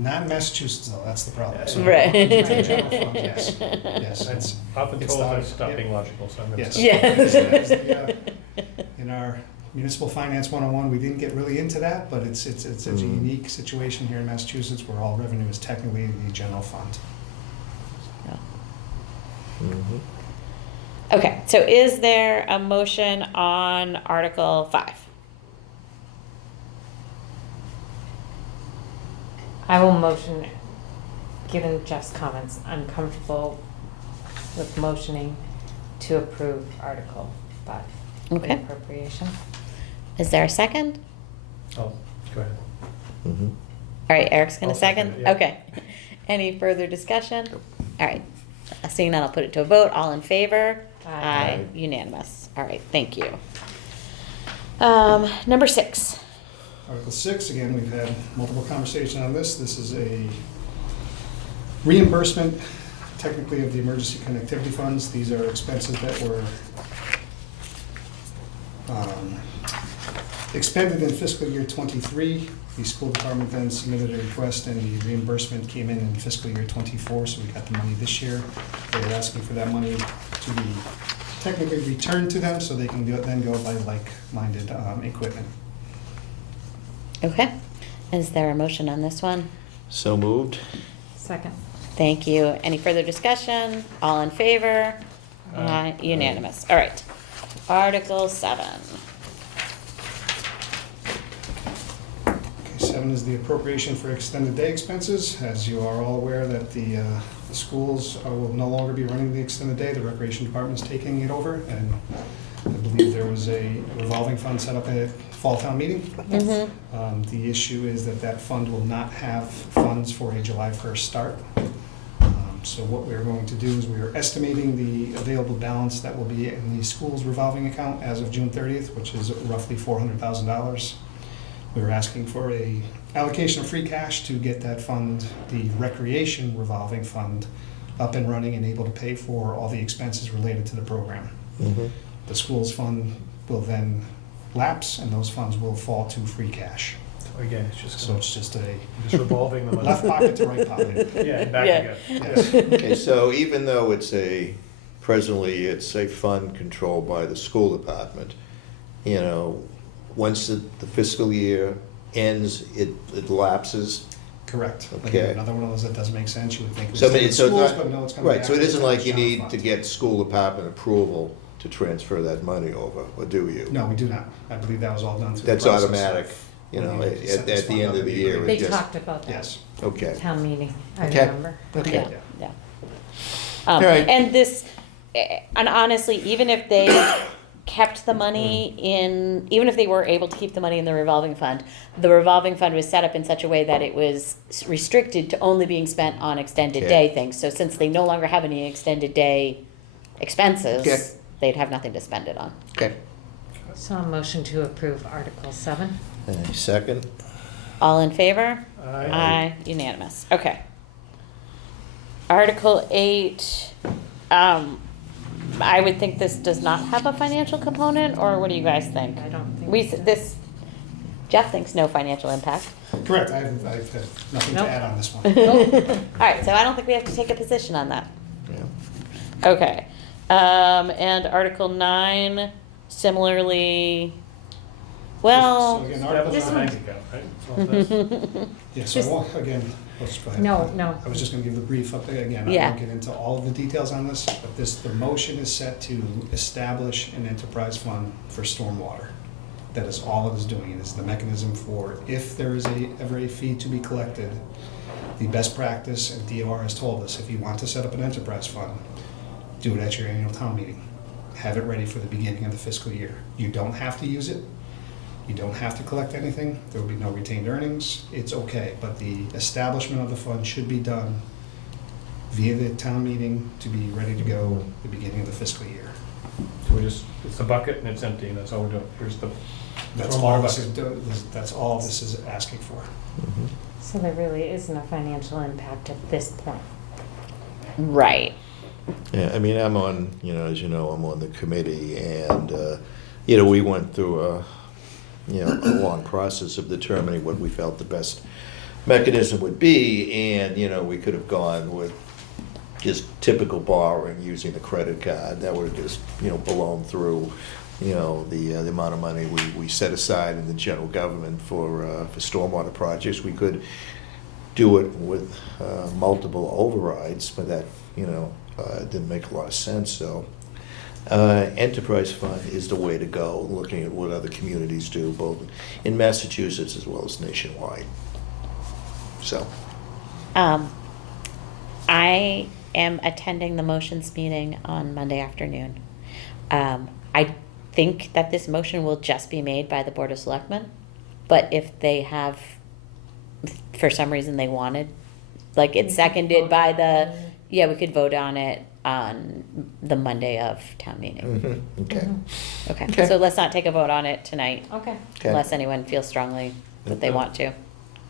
Not in Massachusetts, though, that's the problem. So Right. it's a general fund, yes. Yes, I'm it's, often It's told the- I stop yeah. being logical, so I'm going to yes. stop. Yeah. In our municipal finance 101, we didn't get really into that, but it's a Mm. unique situation here in Massachusetts where all revenue is technically the general fund. Mhm. Okay, so is there a motion on Article 5? I will motion, given Jeff's comments, I'm comfortable with motioning to approve Article 5. the Okay. Appropriation. Is there a second? Oh, go ahead. Mhm. All right, Eric's gonna I'll second second? it, yeah. Okay. Any further discussion? All right. Seeing none, I'll put it to a vote. All in favor? Aye. Unanimous. All right, thank you. Number 6. Article 6, again, we've had multiple conversations on this. This is a reimbursement, technically, of the emergency connectivity funds. These are expenses that were expended in fiscal year '23. The school department then submitted a request, and the reimbursement came in fiscal year '24, so we got the money this year. They were asking for that money to be technically returned to them, so they can then go buy like-minded equipment. Okay. Is there a motion on this one? So moved. Second. Thank you. Any further discussion? All in favor? Aye. Unanimous. All right. Article 7. Okay, 7 is the appropriation for extended day expenses. As you are all aware that the schools will no longer be running the extended day. The recreation department is taking it over, and I believe there was a revolving fund set up at Fall Town Meeting. Mhm. The issue is that that fund will not have funds for a July 1st start. So what we're going to do is we are estimating the available balance that will be in the school's revolving account as of June 30th, which is roughly $400,000. We were asking for a allocation of free cash to get that fund, the recreation revolving fund, up and running and able to pay for all the expenses related to the program. Mhm. The school's fund will then lapse, and those funds will fall to free cash. So again, it's just, So it's just a just revolving the money. left pocket to right pocket. Yeah, and back Yeah. again. Yes. Okay, so even though presently it's a fund controlled by the school department, you know, once the fiscal year ends, it lapses. Correct. Okay. Again, another one of those that doesn't make sense. You would think it So I was mean, in so it's schools, not, but no, it's gonna be right, so it actually isn't like you general need fund. to get school department approval to transfer that money over, or do you? No, we do not. I believe that was all done through the That's process automatic, of you know, when you set at this the fund end up of the and year, you- They it just, talked about that. Yes. okay. Town meeting, I Okay. remember. Okay. Yeah, Yeah. yeah. All right. And this, and honestly, even if they kept the money in, even if they were able to keep the money in the revolving fund was set up in such a way that it was restricted to only being spent on extended Okay. day things. So since they no longer have any extended day expenses, Okay. they'd have nothing to spend it on. Okay. So a motion to approve Article 7. Any second? All in favor? Aye. Unanimous. Okay. Article 8, I would think this does not have a financial component, or what do you guys think? I don't think. Jeff thinks no financial impact. Correct. I've had nothing Nope. to add on this one. All right, so I don't think we have to take a position on that. Yeah. Okay. And Article 9, similarly, So well, again, That Article was This a one- bank account, right? So that's- Yeah, so Just- I won't, again, let's go ahead. No. I was just gonna give the brief update again. I Yeah. won't get into all of the details on this, but the motion is set to establish an enterprise fund for stormwater. That is all it is doing. It is the mechanism for if there is ever a fee to be collected, the best practice, and DOR has told us, if you want to set up an enterprise fund, do it at your annual town meeting. Have it ready for the beginning of the fiscal year. You don't have to use it. You don't have to collect anything. There will be no retained earnings. It's okay, but the establishment of the fund should be done via the town meeting to be ready to go the beginning of the fiscal year. So we just, it's a bucket and it's empty, and that's all we're doing. Here's the, That's Stormwater all this bucket. is, that's all this is asking for. Mhm. So there really isn't a financial impact at this point. right. Yeah, I mean, I'm on, you know, as you know, I'm on the committee, and, you know, we went through a long process of determining what we felt the best mechanism would be, and, you know, we could have gone with just typical borrowing using the credit card. That would have just, you know, blown through, you know, the amount of money we set aside in the general government for stormwater projects. We could do it with multiple overrides, but that, you know, didn't make a lot of sense. So enterprise fund is the way to go, looking at what other communities do, both in Massachusetts as well as nationwide. So, I am attending the motions meeting on Monday afternoon. I think that this motion will just be made by the Board of Selectmen, but if they have, for some reason they wanted, like it's seconded by the, yeah, we could vote on it on the Monday of town meeting. okay. Okay, Okay. so let's not take a vote on it tonight, Okay. Okay. unless anyone feels strongly that they want to.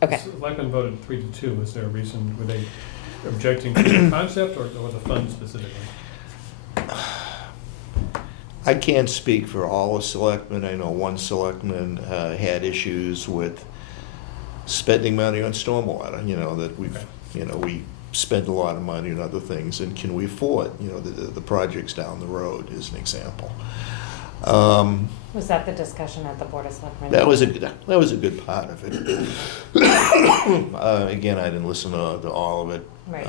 Okay. Selectmen voted 3-2. Is there a reason, were they objecting to the concept or the fund specifically? I can't speak for all the selectmen. I know one selectman had issues with spending money on stormwater, you know, that we've, you know, we spend a lot of money on other things, and can we afford, you know, the projects down the road is an example. Was that the discussion at the Board of Selectmen? That was a good part of it. Again, I didn't listen to all of it. Right.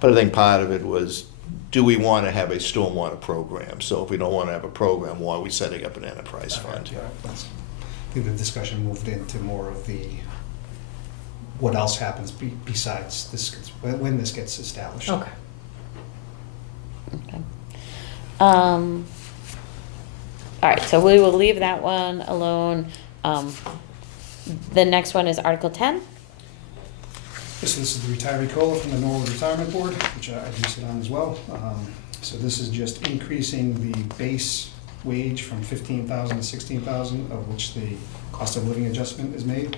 But I think part of it was, do we want to have a stormwater program? So if we don't want to have a program, why are we setting up an enterprise fund? Yeah, that's- I think the discussion moved into more of the, what else happens besides this, when this gets established. Okay. Okay. All right, so we will leave that one alone. The next one is Article 10. This is the retiree COLA from the Norwood Retirement Board, which I do sit on as well. So this is just increasing the base wage from 15,000 to 16,000, of which the cost of living adjustment is made.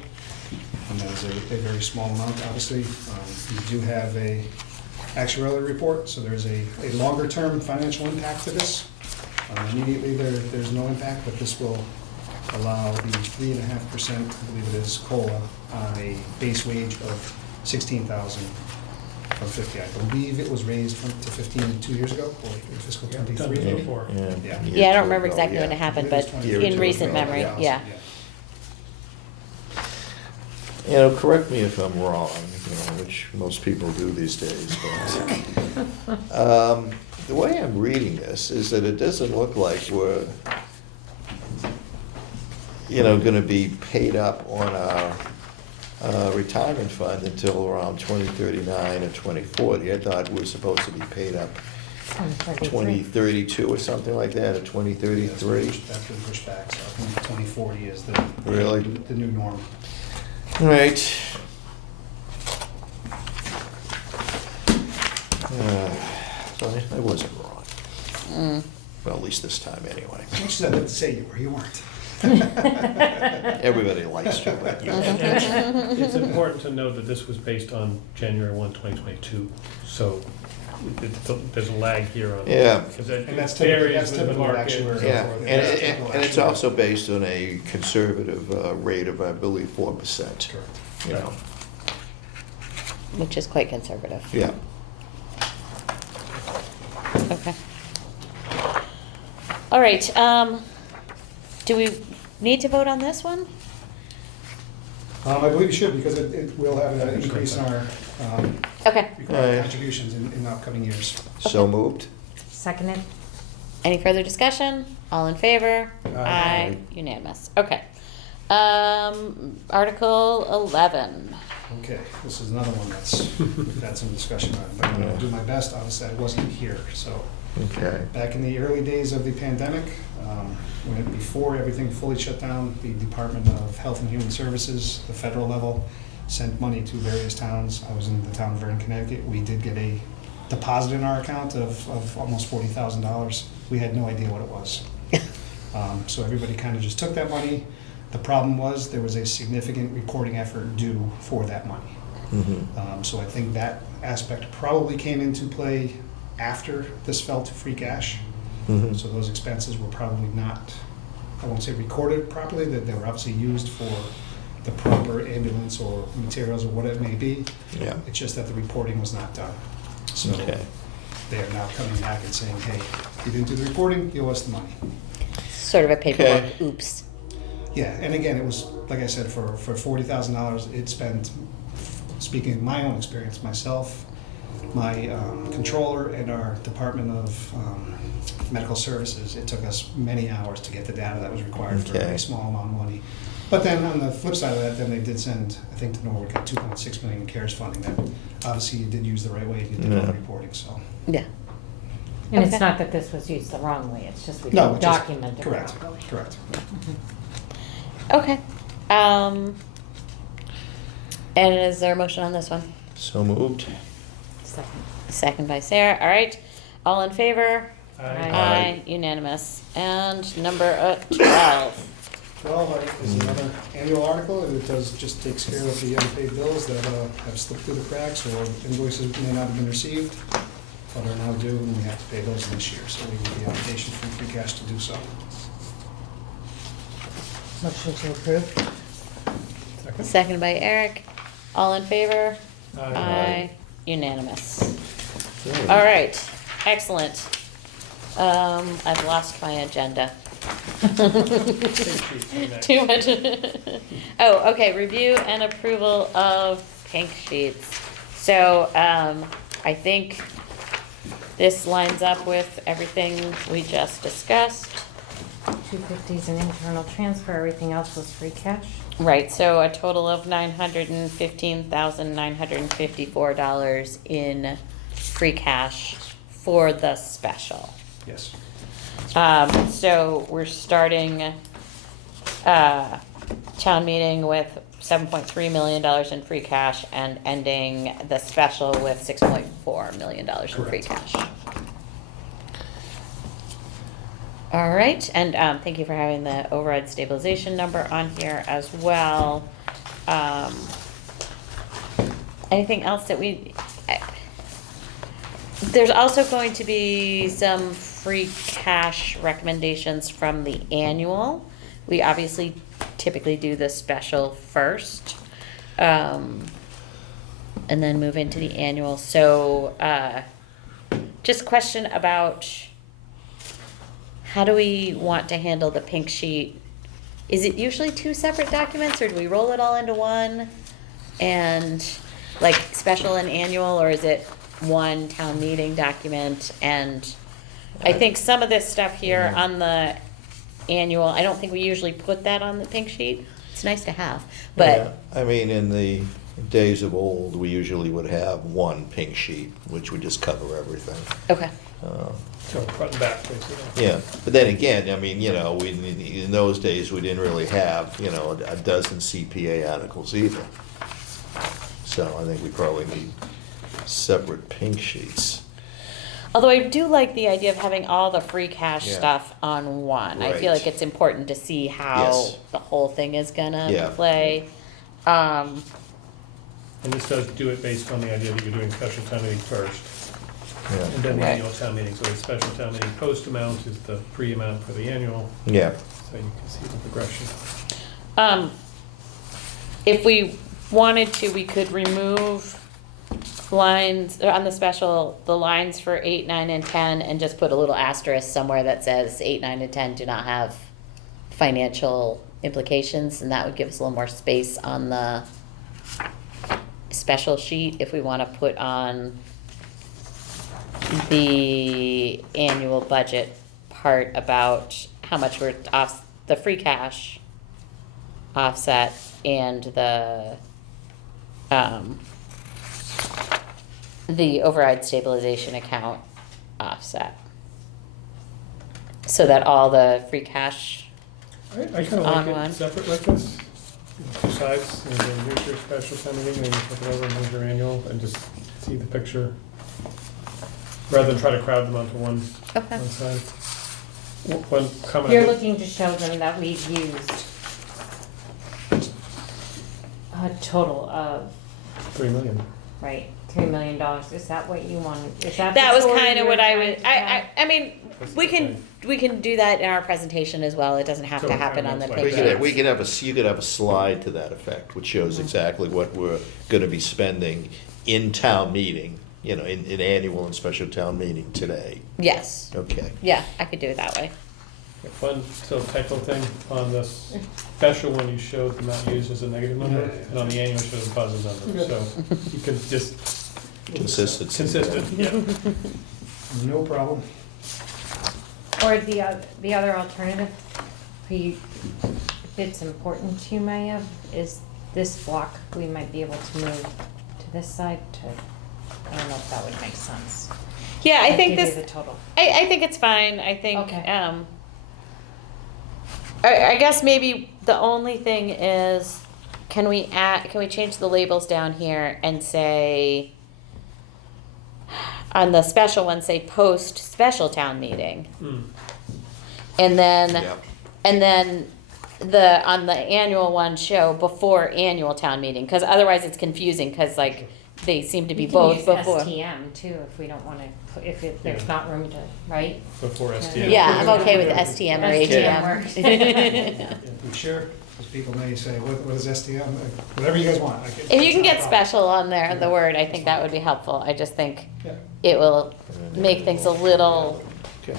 And that is a very small amount, obviously. We do have a actuarial report, so there's a longer-term financial impact to this. Immediately, there's no impact, but this will allow the 3.5%, I believe it is, COLA on a base wage of 16,000 from 50. I believe it was raised to 15 2 years ago, or in fiscal Yeah, done 23 maybe. before. Yeah. Yeah, I don't remember exactly when it happened, It was but 20 years in ago. recent memory, yeah. You know, correct me if I'm wrong, you know, which most people do these days, but the way I'm reading this is that it doesn't look like we're, you know, gonna be paid up on our retirement fund until around 2039 or 2040. I thought we were supposed to be paid up 2032 or something like that, or 2033. That's been pushed back, so I think 2040 is Really? the new norm. Right. So I wasn't wrong. Well, at least this time, anyway. As much as I'd like to say you were, you weren't. Everybody likes you, but you. It's important to note that this was based on January 1, 2022, so there's a lag here on. Yeah. Because it And that's typical, varies that's with the typical of market. actuarial. Yeah, Yeah. and it's also based on a conservative rate of, I believe, 4%. Correct. You know, Which is quite conservative. yeah. Okay. All right, do we need to vote on this one? I believe you should, because it will have an increase in our Okay. required Right. contributions in upcoming years. So moved? Seconded? Any further discussion? All in favor? Aye. Unanimous. Okay. Article 11. Okay, this is another one we've had some discussion on, but I'm gonna do my best. Obviously, I wasn't here, so. Okay. Back in the early days of the pandemic, before everything fully shut down, the Department of Health and Human Services, the federal level, sent money to various towns. I was in the town of Vernon, Connecticut. We did get a deposit in our account of almost $40,000. We had no idea what it was. So everybody kind of just took that money. The problem was there was a significant reporting effort due for that money. Mhm. So I think that aspect probably came into play after this fell to free cash. Mhm. So those expenses were probably not, I won't say recorded properly, that they were obviously used for the proper ambulance or materials or what it may be. Yeah. It's just that the reporting was not done. So Okay. they are now coming back and saying, hey, you didn't do the reporting, you owe us the money. Sort of a paperwork Okay. oops. Yeah, and again, it was, like I said, for $40,000, it spent, speaking of my own experience, myself, my controller, and our Department of Medical Services, it took us many hours to get the data that was required for a Okay. very small amount of money. But then on the flip side of that, then they did send, I think to Norwood got $2.6 million in CARES funding that obviously you did use the right way, you did all the Yeah. reporting, so. Yeah. And Okay. it's not that this was used the wrong way, it's just we No, didn't it's just- document it Correct, properly. correct. Okay. And is there a motion on this one? So moved? Second. Second by Sarah. All right. All in favor? Aye. Unanimous. And number 12. 12 is another annual article, and it just takes care of the unpaid bills that have slipped through the cracks, or invoices may not have been received, but are now due, and we have to pay those this year, so we need the allocation from free cash to do so. Motion to approve? Second? Second by Eric. All in favor? Aye. Unanimous. Okay. All right. Excellent. I've lost my agenda. Too much. Oh, okay. Review and approval of pink sheets. So, I think this lines up with everything we just discussed. 250 is an internal transfer, everything else was free cash. Right, so a total of $915,954 in free cash for the special. Yes. So we're starting, town meeting with $7.3 million in free cash and ending the special with $6.4 million in free Correct. cash. All right, and thank you for having the override stabilization number on here as well. Anything else that there's also going to be some free cash recommendations from the annual. We obviously typically do the special first, and then move into the annual. So, just question about how do we want to handle the pink sheet? Is it usually two separate documents, or do we roll it all into one? And like special and annual, or is it one town meeting document? And I think some of this stuff here Yeah. on the annual, I don't think we usually put that on the pink sheet. It's nice to have, but, Yeah, I mean, in the days of old, we usually would have one pink sheet, which would just cover everything. okay. So front and back, basically. Yeah, but then again, I mean, you know, in those days, we didn't really have, you know, a dozen CPA articles either. So I think we probably need separate pink sheets. Although I do like the idea of having all the free cash Yeah. stuff on one. I feel Right. like it's important to see how Yes. the whole thing is gonna Yeah. play. And this does do it based on the idea that you're doing special town meeting first, and Yeah, then the Right. annual town meeting. So the special town meeting post amount is the pre-amount for the annual, yeah, so you can see the progression. If we wanted to, we could remove lines on the special, the lines for 8, 9, and 10, and just put a little asterisk somewhere that says 8, 9, and 10 do not have financial implications, and that would give us a little more space on the special sheet if we want to put on the annual budget part about how much we're off, the free cash offset and the override stabilization account offset. So that all the free cash, I kind of On like one. it separate like this, two sides, and then here's your special town meeting, and then you flip it over and here's your annual, and just see the picture, rather than try to crowd them onto one okay. side. One comment. You're looking to show them that we've used a total of, 3 million. right, $3 million. Is that what you want? Is that That the was story kind of you're what I trying would, to tell? I mean, we can do that in our presentation as well. It doesn't have So to it happen kinda on the looks like page. that. you could have a slide to that effect, which shows exactly what we're gonna be spending in town meeting, you know, in annual and special town meeting today. Yes, Okay. yeah, I could do it that way. One little technical thing, on the special one, you showed the amount used as a negative number, and on the annual, you showed a positive number, so you can just. Consistency. Consistent, yeah. No problem. Or the other alternative, for you, if it's important to you, Maya, is this block, we might be able to move to this side to, I don't know if that would make sense. Yeah, I Like, think give you this, the total. I think it's fine. I think, Okay. I guess maybe the only thing is, can we change the labels down here and say, on the special one, say post special town meeting? Hmm. And then, Yeah. and then on the annual one, show before annual town meeting, cause otherwise it's confusing, cause like, they seem to be You can both use before. STM too, if we don't wanna, there's not room to, right? Before STM. Yeah, I'm okay with STM or STM ATM. works. You sure? Because people may say, what is STM? Whatever you guys want. If you can get special on there, the word, I think that would be helpful. I just think Yeah, it will make things a little Okay.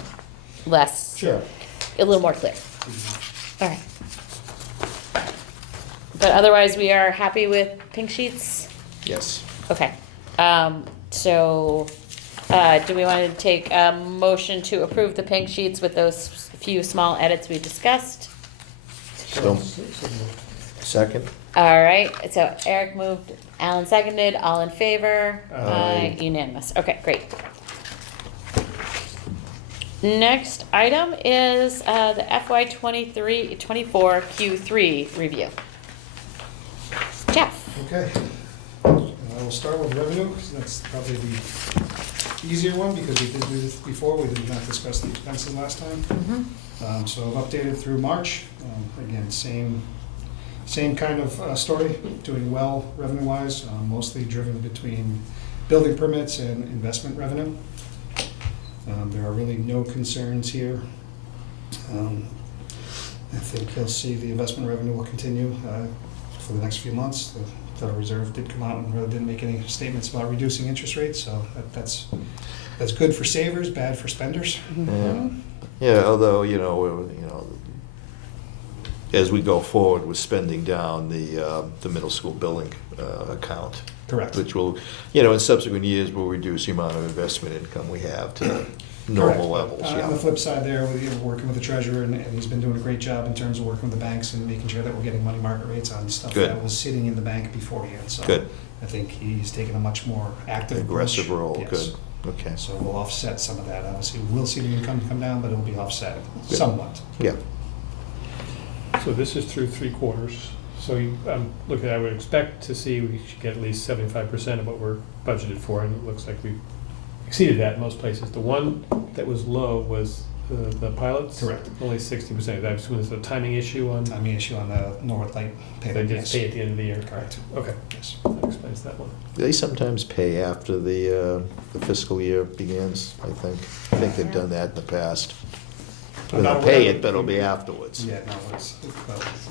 less, sure. a little more clear. All right. But otherwise, we are happy with pink sheets? Yes. Okay. So, do we want to take a motion to approve the pink sheets with those few small edits we discussed? So, second? All right, so Eric moved, Alan seconded, all in favor? Aye. Unanimous. Okay, great. Next item is the FY 24 Q3 review. Jeff? Okay. We'll start with revenue, 'cause that's probably the easier one, because we did do this before, we did not discuss the expenses last time. So I've updated through March. Again, same kind of story, doing well revenue-wise, mostly driven between building permits and investment revenue. There are really no concerns here. I think you'll see the investment revenue will continue for the next few months. The Federal Reserve did come out and really didn't make any statements about reducing interest rates, so that's good for savers, bad for spenders. Yeah, although, as we go forward with spending down the middle school building account. Correct. Which will, in subsequent years, will reduce the amount of investment income we have to normal levels, On the flip side there, we're working with the treasurer, and he's been doing a great job in terms of working with the banks and making sure that we're getting money market rates on stuff Good. that was sitting in the bank beforehand. So Good. I think he's taken a much more active Aggressive approach. role, Yes. good, okay. So we'll offset some of that. Obviously, we'll see the income come down, but it'll be offset Good. somewhat. Yeah, So this is through 3 quarters. So I'm looking, I would expect to see we should get at least 75% of what we're budgeted for, and it looks like we exceeded that in most places. The one that was low was the pilots? Correct. Only 60%. I assume it's a timing issue on, Timing issue on the Norwood Light they payment. just Yes. pay at the end of the year. Correct. Okay, Yes. that explains that one. they sometimes pay after the fiscal year begins, I think. I think they've done that in the past. I'm They'll not pay aware- it, but it'll be afterwards. Yeah, no,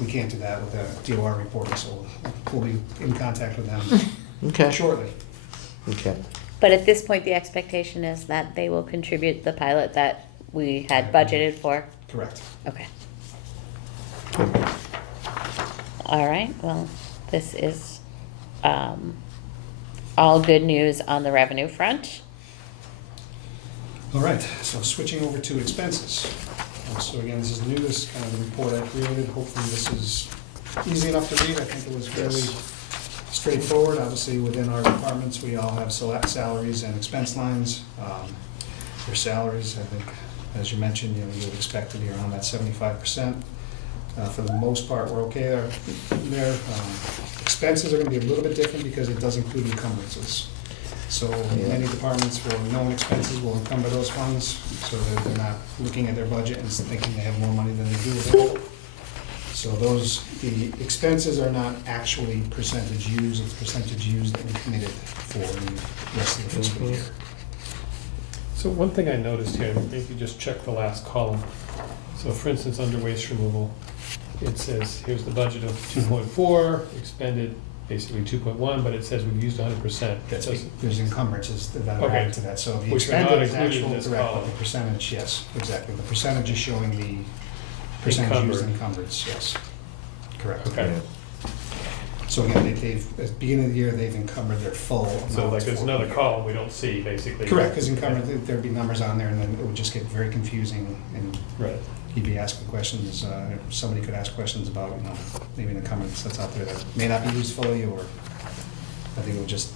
we can't do that with the DOR reporting, so we'll be in contact with them Okay, shortly. okay. But at this point, the expectation is that they will contribute the pilot that we had budgeted for? Correct. Okay. All right, well, this is all good news on the revenue front. All right, so switching over to expenses. So again, this is new, this is kind of the report I created. Hopefully this is easy enough to read. I think it was fairly straightforward. Obviously, within our departments, we all have salaries and expense lines. For salaries, I think, as you mentioned, you would expect to be around that 75%. For the most part, we're okay there. Expenses are gonna be a little bit different because it does include encumbrances. So many departments for known expenses will encumber those funds, so that they're not looking at their budget and thinking they have more money than they do available. So the expenses are not actually percentage used, it's percentage used and committed for the rest of the fiscal year. So one thing I noticed here, maybe just check the last column. So for instance, under waste removal, it says, here's the budget of 2.4, expended basically 2.1, but it says we've used 100%. There's encumbrances that are Okay. added to that, so the Which are not expended is included in actual, this correct, but column. the percentage, yes, exactly. The percentage is showing the percentage used Encumbered. encumbrance, yes. Correct. Okay. Yeah. So again, they've, at the beginning of the year, they've encumbered their full amount. So like there's for- another column we don't see, basically. Correct, because encumbered, there'd be numbers on there, and then it would just get very confusing, and Right. you'd be asking questions, somebody could ask questions about, maybe an encumbrance that's out there that may not be used fully, or I think it would just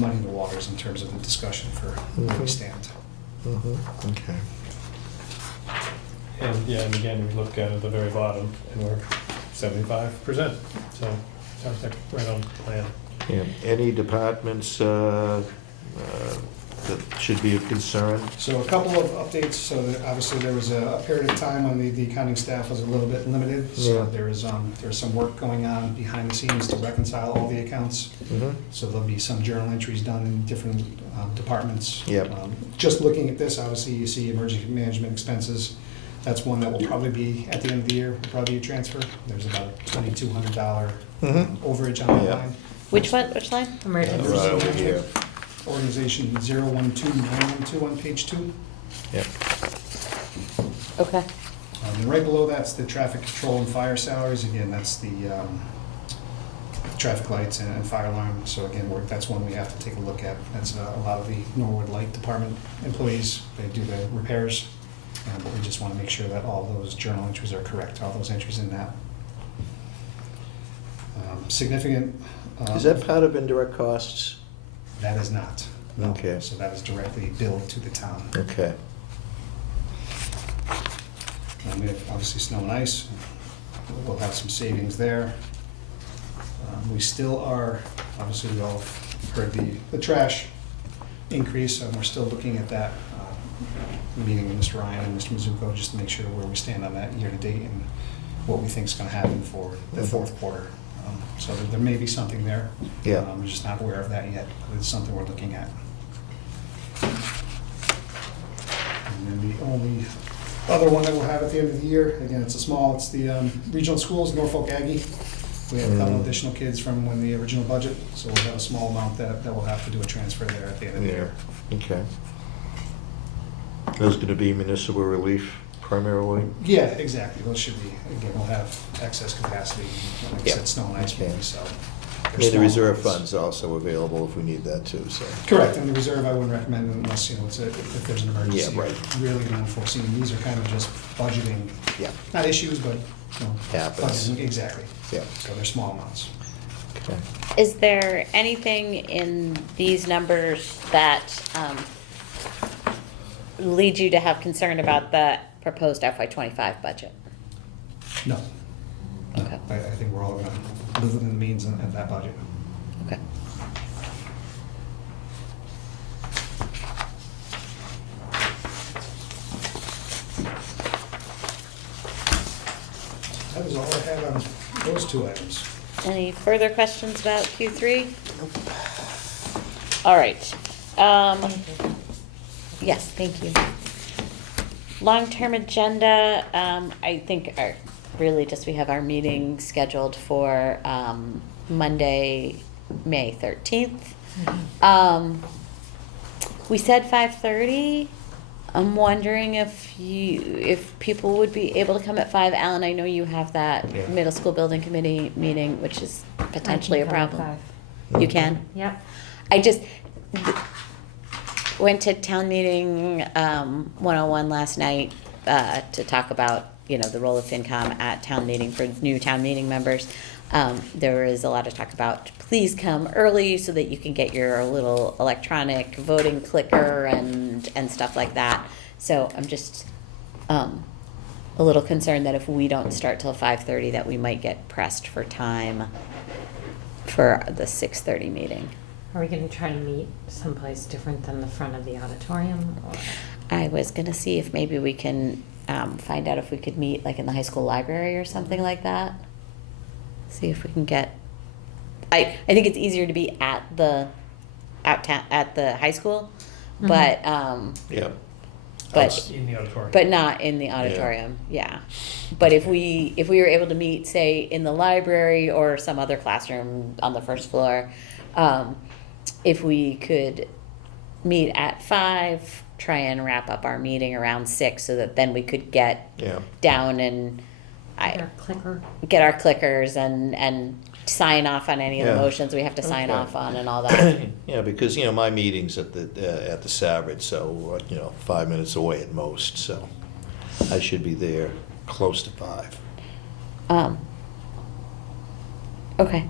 muddy the waters in terms of the discussion for where we stand. Okay. And yeah, and again, we look at the very bottom and we're 75%. So sounds like right on plan. Yeah, any departments that should be of concern? So a couple of updates, so that obviously there was a period of time when the accounting staff was a little bit limited. Yeah. So there's some work going on behind the scenes to reconcile all the accounts. So there'll be some journal entries done in different departments. Yep. Just looking at this, obviously you see emergency management expenses. That's one that will probably be, at the end of the year, will probably be a transfer. There's about a $2,200 overage on that Yep. line. Which one, which line? Emergency. Right over here. Organization 012912 on page 2. Yep. Okay. And right below that's the traffic control and fire salaries. Again, that's the traffic lights and fire alarm. So again, that's one we have to take a look at. That's a lot of the Norwood Light Department employees. They do the repairs. But we just want to make sure that all those journal entries are correct, all those entries in that. Significant. Is that part of indirect costs? That is not. No. Okay. So that is directly billed to the town. Okay. We have obviously snow and ice. We'll have some savings there. We still are, obviously we all heard the trash increase, and we're still looking at that, meeting with Mr. Ryan and Mr. Mizuko, just to make sure where we stand on that year to date and what we think is gonna happen for the fourth quarter. So there may be something there. Yeah. I'm just not aware of that yet, but it's something we're looking at. And then the only other one that we'll have at the end of the year, again, it's the regional schools, Norfolk Aggie. We have a couple additional kids from when the original budget, so we'll have a small amount that we'll have to do a transfer there at the end of the year. Okay. Those gonna be municipal relief primarily? Yeah, exactly, those should be, again, we'll have excess capacity, like I Yeah. said, snow and ice Okay. maybe, so. I mean, the reserve fund's also available if we need that too, so. Correct, and the reserve I wouldn't recommend unless, if there's an emergency. Yeah, right. Really unforeseen, these are kind of just budgeting, Yeah. not issues, but, Happens. budgeting, exactly. Yeah. So they're small amounts. Okay. Is there anything in these numbers that lead you to have concern about the proposed FY25 budget? No. Okay. I think we're all gonna live within the means of that budget. Okay. That was all I had on those two items. Any further questions about Q3? All right. Yes, thank you. Long-term agenda, I think really just we have our meeting scheduled for Monday, May 13th. We said 5:30. I'm wondering if people would be able to come at 5. Alan, I know you have that Yeah. middle school building committee meeting, which is potentially a problem. You can? Yep. I just went to town meeting 101 last night to talk about, the role of FinCom at town meeting for new town meeting members. There is a lot of talk about please come early so that you can get your little electronic voting clicker and stuff like that. So I'm just a little concerned that if we don't start till 5:30, that we might get pressed for time for the 6:30 meeting. Are we gonna try to meet someplace different than the front of the auditorium, or? I was gonna see if maybe we can find out if we could meet like in the high school library or something like that. See if we can get. I think it's easier to be at the high school, Mhm. but Yeah. but In the auditorium. but not in the auditorium. Yeah. But if we were able to meet, say, in the library or some other classroom on the first floor, if we could meet at 5, try and wrap up our meeting around 6, so that then we could get Yeah. down and Our clicker? get our clickers and sign off on any of the Yeah. motions we have to sign Okay. off on and all that. Yeah, because, my meeting's at the Savard, so, 5 minutes away at most, so I should be there close to 5. Okay.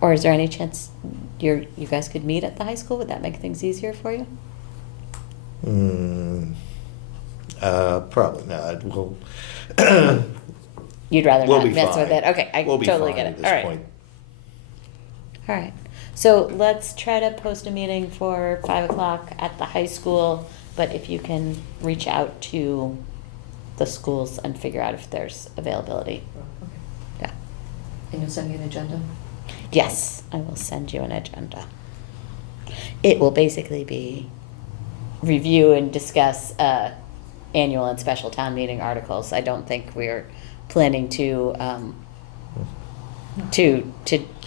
Or is there any chance you guys could meet at the high school? Would that make things easier for you? Probably not. We'll, You'd rather we'll not be mess with fine. it? Okay, I We'll be totally fine get at it. this All right. point. All right. So let's try to post a meeting for 5 o'clock at the high school, but if you can reach out to the schools and figure out if there's availability. Yeah. And you'll send me an agenda? Yes, I will send you an agenda. It will basically be review and discuss annual and special town meeting articles. I don't think we're planning to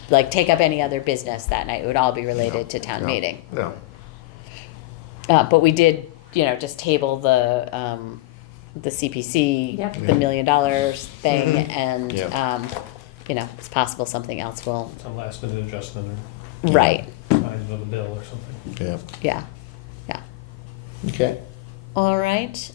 like take up any other business that night. It would all be related to town No, meeting. No. But we did, just table the CPC, Yep. the $1 million thing, Mhm. and Yeah. it's possible something else will. Some last minute adjustment Right. or size of a bill or something. Yeah. Yeah. Yeah. Okay. All right.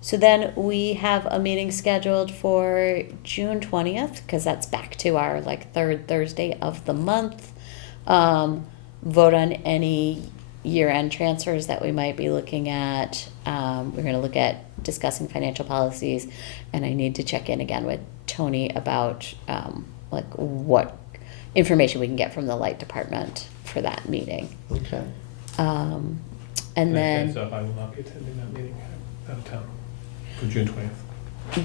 So then we have a meeting scheduled for June 20th, because that's back to our third Thursday of the month. Vote on any year-end transfers that we might be looking at. We're going to look at discussing financial policies, and I need to check in again with Tony about like what information we can get from the light department for that meeting. Okay. And Heads then up, I will not be attending that meeting out of town for June 20th.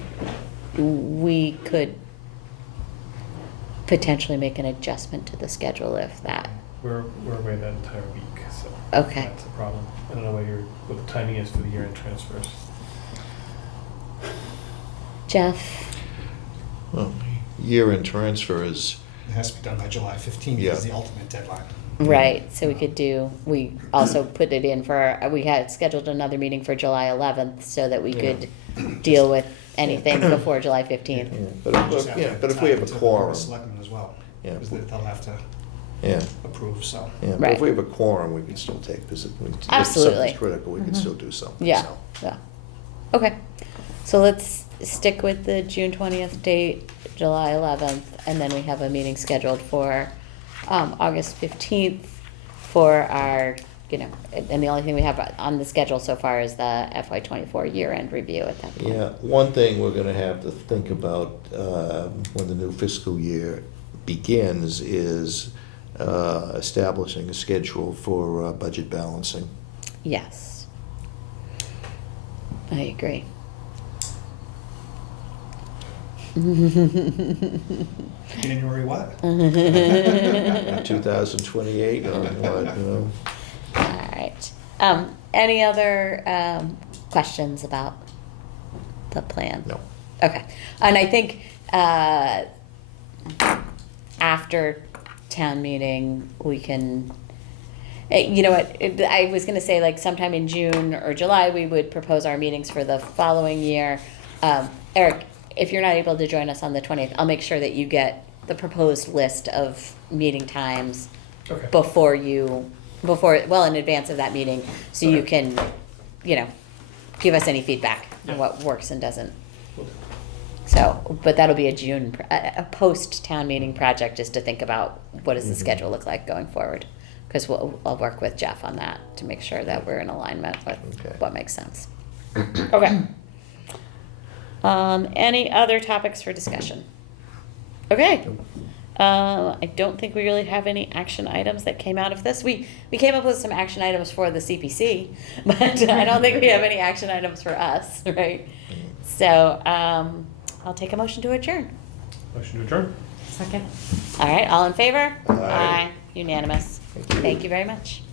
we could potentially make an adjustment to the schedule if that. We're away that entire week, so Okay. that's a problem. I don't know what the timing is for the year-end transfers. Jeff? Well, year-end transfer is, It has to be done by July 15th, Yeah. is the ultimate deadline. Right, so we also put it in for, we had scheduled another meeting for July 11th so that we could deal with anything before July 15th. but Just if, have to but if we have tie a it to the Board of quorum, Selectmen as well, yeah, because they'll have to yeah, approve, so. yeah, but Right. if we have a quorum, we can still take this, if Absolutely. something's critical, we can still do something, Yeah, so. yeah. Okay, so let's stick with the June 20th date, July 11th, and then we have a meeting scheduled for August 15th for our, and the only thing we have on the schedule so far is the FY24 year-end review at that point. Yeah, one thing we're gonna have to think about when the new fiscal year begins is establishing a schedule for budget balancing. Yes. I agree. January what? 2028 or what, All right. Any other questions about the plan? No. Okay. And I think after town meeting, we can, you know what, I was going to say like sometime in June or July, we would propose our meetings for the following year. Eric, if you're not able to join us on the 20th, I'll make sure that you get the proposed list of meeting times Okay. well in advance of that meeting, so you Okay. can, give us any feedback on Yeah. what works and doesn't. Will do. So, but that'll be a post-town meeting project, just to think about what does the Mhm. schedule look like going forward. Because I'll work with Jeff on that to make sure that we're in alignment with Okay. what makes sense. Okay. Any other topics for discussion? Okay. I don't think we really have any action items that came out of this. We came up with some action items for the CPC, but I don't think we have any action items for us, right? So, I'll take a motion to adjourn. Motion to adjourn? Second? All right, all in favor? Aye. Unanimous. Thank you. Thank you very much.